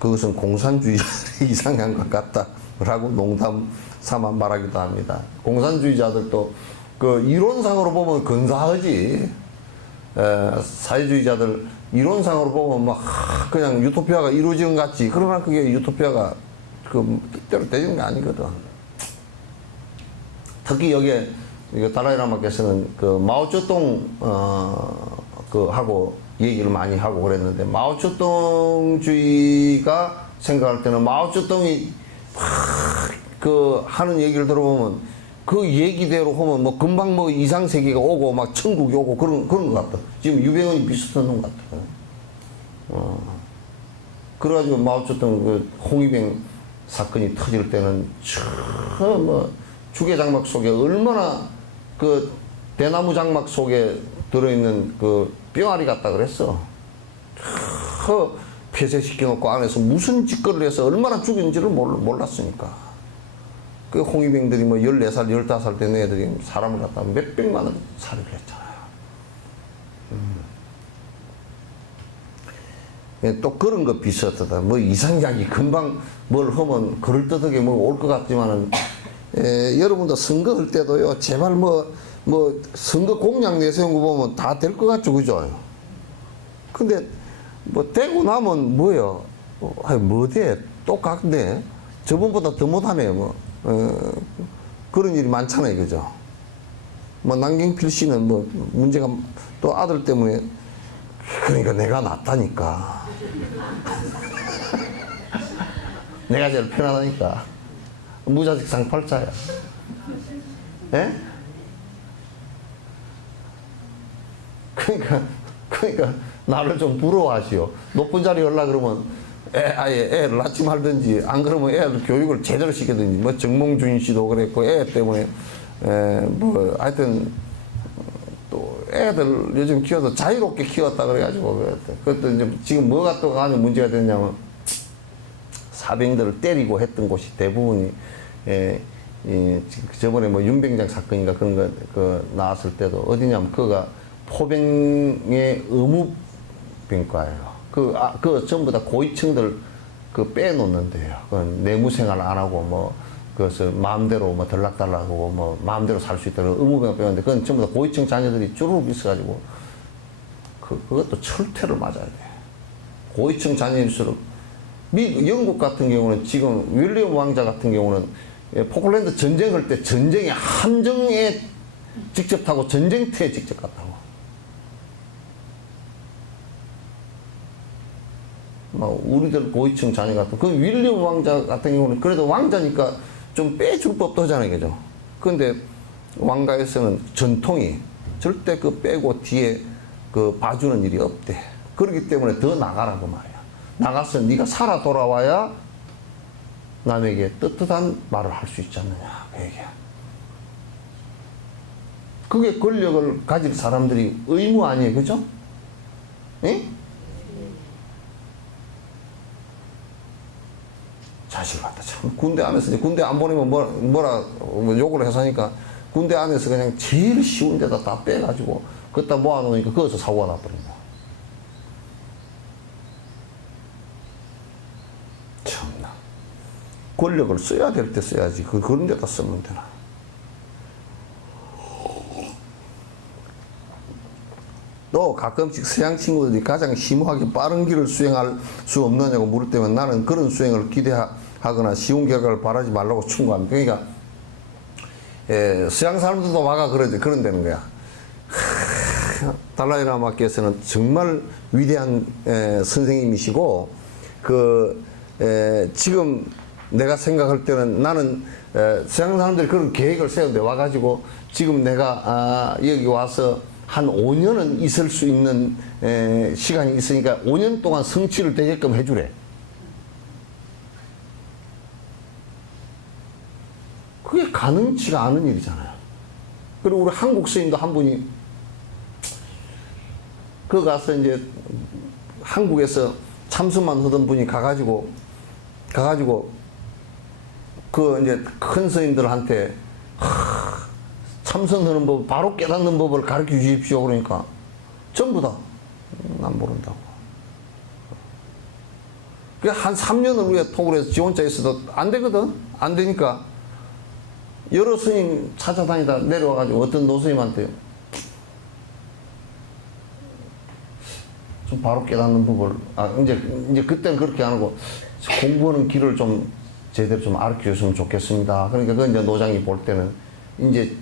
그것은 공산주의자의 이상한 것 같다라고 농담 삼아 말하기도 합니다. 공산주의자들도 그 이론상으로 보면 근사하지. 사회주의자들 이론상으로 보면 막 그냥 유토피아가 이루어지는 것 같지. 그러나 그게 유토피아가 그 뜻대로 되는 게 아니거든. 특히 여기에 달라이라마께서는 그 마오쩌둥 그 하고 얘기를 많이 하고 그랬는데 마오쩌둥주의가 생각할 때는 마오쩌둥이 그 하는 얘기를 들어보면 그 얘기대로 하면 뭐 금방 뭐 이상세계가 오고 막 천국이 오고 그런 것 같다. 지금 유병헌이 비슷한 놈 같아. 그래가지고 마오쩌둥 그 홍위병 사건이 터질 때는 뭐 주계 장막 속에 얼마나 그 대나무 장막 속에 들어있는 그 뿅아리 같다 그랬어. 폐쇄시켜놓고 안에서 무슨 짓거리를 해서 얼마나 죽였는지를 몰랐으니까. 그 홍위병들이 뭐 14살, 15살 된 애들이 사람을 갖다가 몇백만을 살해를 했잖아요. 또 그런 거 비슷하다. 뭐 이상하게 금방 뭘 하면 그럴듯하게 뭐 올 것 같지만은, 여러분도 선거할 때도요, 제발 뭐 선거 공약 내세운 거 보면 다 될 것 같죠, 그죠? 근데 뭐 되고 나면 뭐요? 뭐 돼? 똑같네. 저번보다 더 못하네, 뭐. 그런 일이 많잖아요, 그죠? 뭐 남경필 씨는 뭐 문제가 또 아들 때문에 그러니까 내가 낫다니까. 내가 제일 편하다니까. 무자식 상팔자야. 예? 그러니까 나를 좀 부러워하시오. 높은 자리 올라 그러면 아예 애를 낳지 말든지 안 그러면 애들 교육을 제대로 시키든지 뭐 정몽준 씨도 그랬고 애 때문에 뭐 하여튼 또 애들 요즘 키워도 자유롭게 키웠다 그래가지고 그것도 이제 지금 뭐가 또 아주 문제가 됐냐면 사병들을 때리고 했던 곳이 대부분이 저번에 뭐 윤병장 사건인가 그런 거 나왔을 때도 어디냐면 그가 포병의 의무병과예요. 그 전부 다 고위층들 빼놓는데요. 내무생활 안 하고 뭐 그것을 마음대로 뭐 들락달락하고 뭐 마음대로 살 수 있도록 의무병을 빼는데 그건 전부 다 고위층 자녀들이 쭈루룩 있어가지고 그것도 철퇴를 맞아야 돼. 고위층 자녀일수록 영국 같은 경우는 지금 윌리엄 왕자 같은 경우는 포클랜드 전쟁할 때 전쟁의 함정에 직접 타고 전쟁터에 직접 갔다고. 우리들 고위층 자녀 같은 그 윌리엄 왕자 같은 경우는 그래도 왕자니까 좀 빼줄 법도 하잖아요, 그죠? 그런데 왕가에서는 전통이 절대 빼고 뒤에 봐주는 일이 없대. 그렇기 때문에 더 나가라고 말이야. 나가서 네가 살아 돌아와야 남에게 떳떳한 말을 할 수 있지 않느냐, 그 얘기야. 그게 권력을 가질 사람들이 의무 아니에요, 그죠? 예? 자식을 갖다 참 군대 안에서 군대 안 보내면 뭐라 욕을 해서 하니까 군대 안에서 그냥 제일 쉬운 데다 다 빼가지고 그것다 모아놓으니까 거기서 사고가 나버린다. 참나. 권력을 써야 될 때 써야지 그런 데다 쓰면 되나. 또 너 가끔씩 서양 친구들이 가장 심오하게 빠른 길을 수행할 수 없느냐고 물을 때면 나는 그런 수행을 기대하거나 쉬운 결과를 바라지 말라고 충고합니다. 그러니까 서양 사람들도 와가 그런다는 거야. 달라이라마께서는 정말 위대한 선생님이시고 지금 내가 생각할 때는 나는 서양 사람들이 그런 계획을 세우는데 와가지고 지금 내가 여기 와서 한 5년은 있을 수 있는 시간이 있으니까 5년 동안 성취를 되게끔 해주래. 그게 가능치가 않은 일이잖아요. 그리고 우리 한국 스님도 한 분이 그 가서 이제 한국에서 참선만 하던 분이 가가지고 그 이제 큰 스님들한테 참선하는 법, 바로 깨닫는 법을 가르쳐 주십시오. 그러니까 전부 다 난 모른다고. 한 3년을 우리가 톡을 해서 지 혼자 있어도 안 되거든. 안 되니까 여러 스님 찾아다니다 내려와가지고 어떤 노스님한테 좀 바로 깨닫는 법을 이제 그때는 그렇게 안 하고 공부하는 길을 좀 제대로 좀 알려 줬으면 좋겠습니다. 그러니까 그 이제 노장이 볼 때는 이제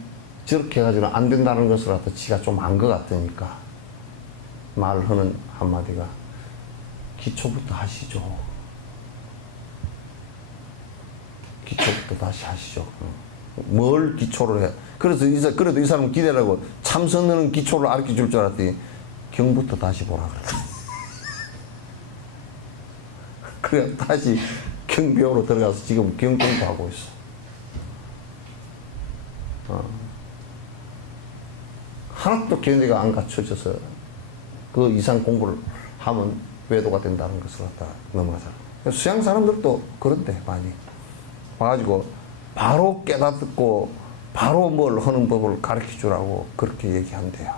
저렇게 해가지고는 안 된다는 것을 갖다 지가 좀 안 것 같으니까 말하는 한마디가 기초부터 하시죠. 기초부터 다시 하시죠. 뭘 기초를 해. 그래서 그래도 이 사람은 기대라고 참선하는 기초를 알려 줄 줄 알았더니 경부터 다시 보라 그랬다. 그래 다시 경배우로 들어가서 지금 경공부 하고 있어. 하나도 견디가 안 갖춰져서 그 이상 공부를 하면 외도가 된다는 것을 갖다 넘어가잖아. 수양 사람들도 그런데 많이 와가지고 바로 깨닫고 바로 뭘 하는 법을 가르쳐 주라고 그렇게 얘기한대요.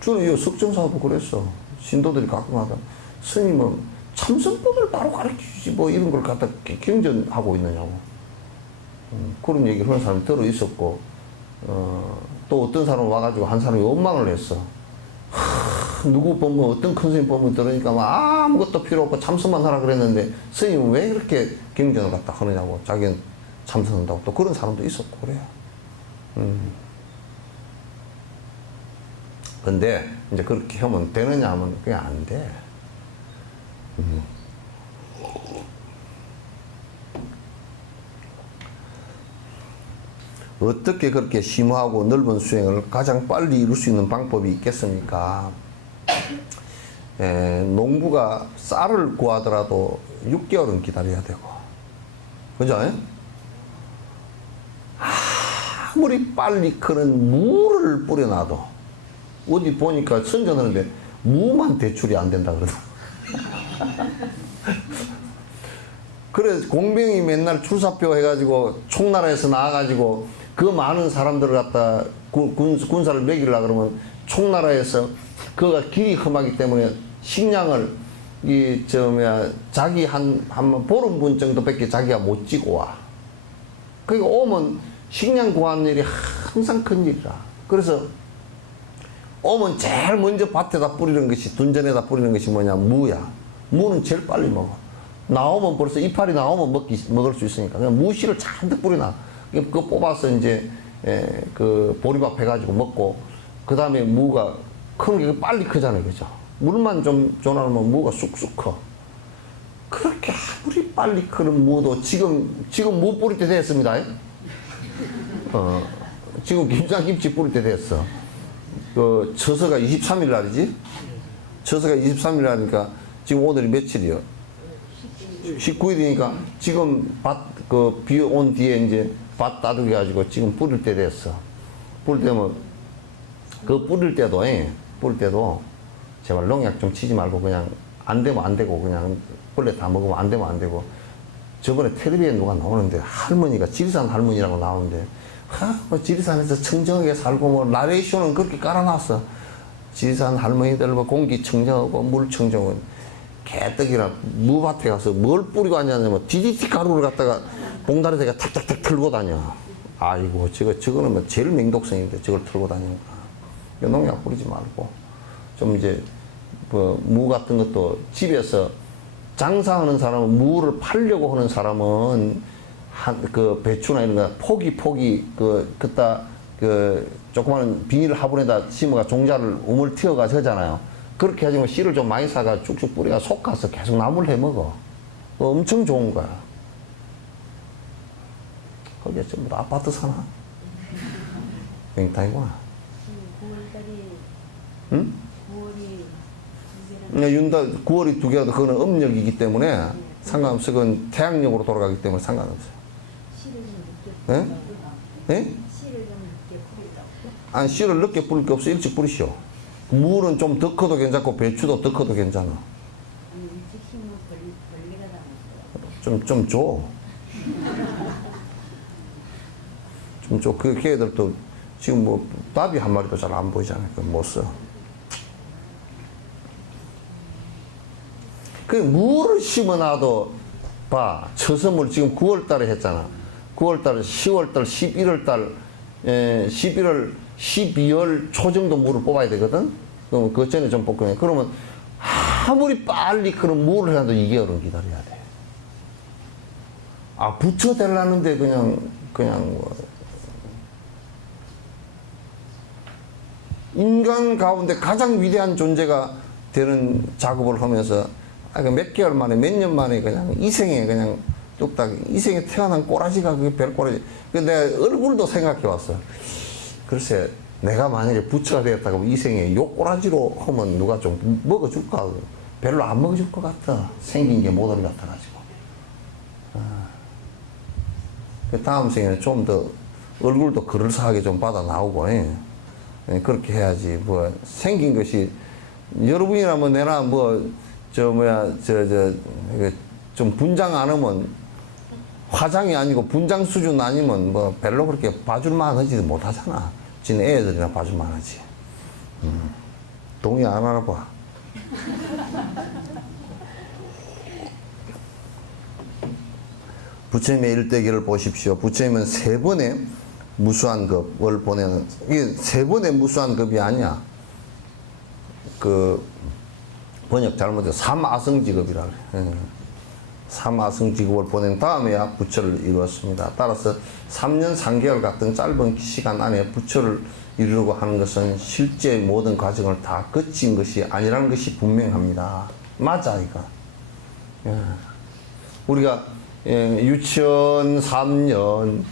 저는 이 석정사도 그랬어. 신도들이 가끔 하다 스님은 참선법을 바로 가르쳐 주지 뭐 이런 걸 갖다 경전하고 있느냐고. 그런 얘기를 하는 사람이 들어 있었고, 또 어떤 사람 와가지고 한 사람이 원망을 했어. 누구 보면 어떤 큰 스님 보면 들으니까 막 아무것도 필요 없고 참선만 하라 그랬는데 스님은 왜 그렇게 경전을 갖다 하느냐고. 자기는 참선한다고. 또 그런 사람도 있었고 그래요. 근데 이제 그렇게 하면 되느냐 하면 그게 안 돼. 어떻게 그렇게 심오하고 넓은 수행을 가장 빨리 이룰 수 있는 방법이 있겠습니까? 농부가 쌀을 구하더라도 6개월은 기다려야 되고, 그죠? 아무리 빨리 크는 무를 뿌려놔도, 어디 보니까 선전하는데 무만 대출이 안 된다 그러더라고. 그래 공병이 맨날 출사표 해가지고 총나라에서 나와가지고 그 많은 사람들을 갖다 군사를 먹이려고 그러면 총나라에서 그가 길이 험하기 때문에 식량을 자기 한 보름분 정도밖에 자기가 못 지고 와. 그러니까 오면 식량 구하는 일이 항상 큰 일이라. 그래서 오면 제일 먼저 밭에다 뿌리는 것이, 둔전에다 뿌리는 것이 뭐냐, 무야. 무는 제일 빨리 먹어. 나오면 벌써 이파리 나오면 먹을 수 있으니까 그냥 무씨를 잔뜩 뿌려놔. 그거 뽑아서 이제 그 보리밥 해가지고 먹고, 그 다음에 무가 큰 게 빨리 크잖아요, 그죠? 물만 좀 줘놓으면 무가 쑥쑥 커. 그렇게 아무리 빨리 크는 무도 지금 무 뿌릴 때 됐습니다. 지금 김장김치 뿌릴 때 됐어. 그 처서가 23일 날이지? 처서가 23일 날이니까 지금 오늘이 며칠이요? 19일이니까 지금 비 온 뒤에 이제 밭 따두게 가지고 지금 뿌릴 때 됐어. 뿌릴 때면 뿌릴 때도 제발 농약 좀 치지 말고 그냥 안 되면 안 되고 그냥 벌레 다 먹으면 안 되면 안 되고. 저번에 텔레비에 누가 나오는데 할머니가 지리산 할머니라고 나오는데 뭐 지리산에서 청정하게 살고 뭐 나레이션은 그렇게 깔아놨어. 지리산 할머니들 뭐 공기 청정하고 물 청정은 개떡이라 무밭에 가서 뭘 뿌리고 앉았냐면 DDT 가루를 갖다가 봉다리에다가 탁탁탁 틀고 다녀. 아이고, 저거는 뭐 제일 맹독성인데 저걸 털고 다니는구나. 농약 뿌리지 말고. 좀 이제, 무 같은 것도 집에서 장사하는 사람은, 무를 팔려고 하는 사람은, 배추나 이런 거, 포기, 조그마한 비닐 화분에다 심어가 종자를 우물 튀어가서 하잖아요. 그렇게 하지만 씨를 좀 많이 사가 쭉쭉 뿌려가 솎아서 계속 나물 해 먹어. 엄청 좋은 거야. 거기에 전부 다 아파트 사나? 맹탕이구나. 9월달이 응? 9월이 9월이 두 개가 그거는 음력이기 때문에 상관없어. 그건 태양력으로 돌아가기 때문에 상관없어요. 씨를 좀 예? 늦게 예? 씨를 좀 늦게 뿌리다. 아니, 씨를 늦게 뿌릴 게 없어. 일찍 뿌리시오. 물은 좀 더 커도 괜찮고, 배추도 더 커도 괜찮아. 아니 일찍 심으면 벌레가 나면서 좀 줘. 좀 줘. 그 걔들도 지금 뭐, 나비 한 마리도 잘 안 보이잖아요. 못 써. 그 물을 심어놔도, 봐. 처서물 지금 9월 달에 했잖아. 9월 달, 10월 달, 11월 달, 11월, 12월 초 정도 물을 뽑아야 되거든? 그럼 그 전에 좀 뽑거든요. 그러면 아무리 빨리 그런 물을 해도 2개월은 기다려야 돼. 아, 붙여대려는데 그냥 뭐. 인간 가운데 가장 위대한 존재가 되는 작업을 하면서 몇 개월 만에, 몇 년 만에 그냥 이생에 그냥 뚝딱, 이생에 태어난 꼬라지가 그게 별 꼬라지. 내 얼굴도 생각해 왔어. 글쎄, 내가 만약에 부처가 되었다고 이생에 요 꼬라지로 하면 누가 좀 먹어줄까? 별로 안 먹어줄 것 같아. 생긴 게 모델 같아가지고. 그 다음 생에는 좀 더 얼굴도 그럴싸하게 좀 받아 나오고, 그렇게 해야지. 뭐, 생긴 것이, 여러분이라면 내나 좀 분장 안 하면, 화장이 아니고 분장 수준 아니면 뭐 별로 그렇게 봐줄만 하지도 못하잖아. 지네 애들이나 봐줄만 하지. 동의 안 하나 봐. 부처님의 일대기를 보십시오. 부처님은 3번의 무수한 급을 보내는, 이게 3번의 무수한 급이 아니야. 번역 잘못해서 3아성직업이라 그래. 3아성직업을 보낸 다음에야 부처를 이루었습니다. 따라서 3년 3개월 같은 짧은 시간 안에 부처를 이루려고 하는 것은 실제 모든 과정을 다 거친 것이 아니라는 것이 분명합니다. 맞아, 이거. 우리가 유치원 3년,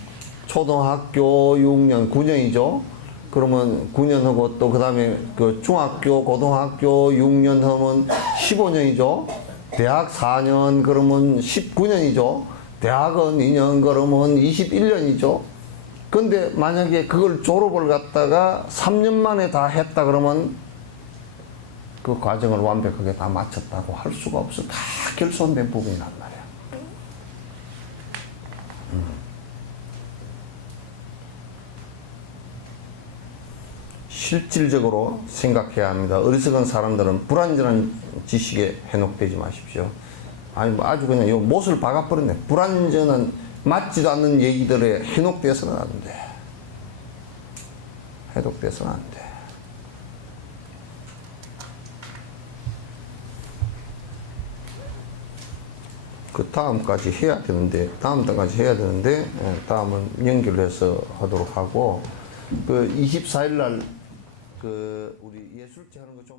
초등학교 6년, 9년이죠. 그러면 9년 하고 또 그 다음에 중학교, 고등학교 6년 하면 15년이죠. 대학 4년 그러면 19년이죠. 대학은 2년 그러면 21년이죠. 근데 만약에 그걸 졸업을 갖다가 3년 만에 다 했다 그러면 그 과정을 완벽하게 다 마쳤다고 할 수가 없어. 다 결손된 부분이란 말이야. 실질적으로 생각해야 합니다. 어리석은 사람들은 불완전한 지식에 해독되지 마십시오. 아니, 뭐 아주 그냥 요 못을 박아버렸네. 불완전한, 맞지도 않는 얘기들에 해독돼서는 안 돼. 해독돼서는 안 돼. 그 다음까지 해야 되는데, 다음은 연결해서 하도록 하고, 24일 날, 우리 예술제 하는 거 좀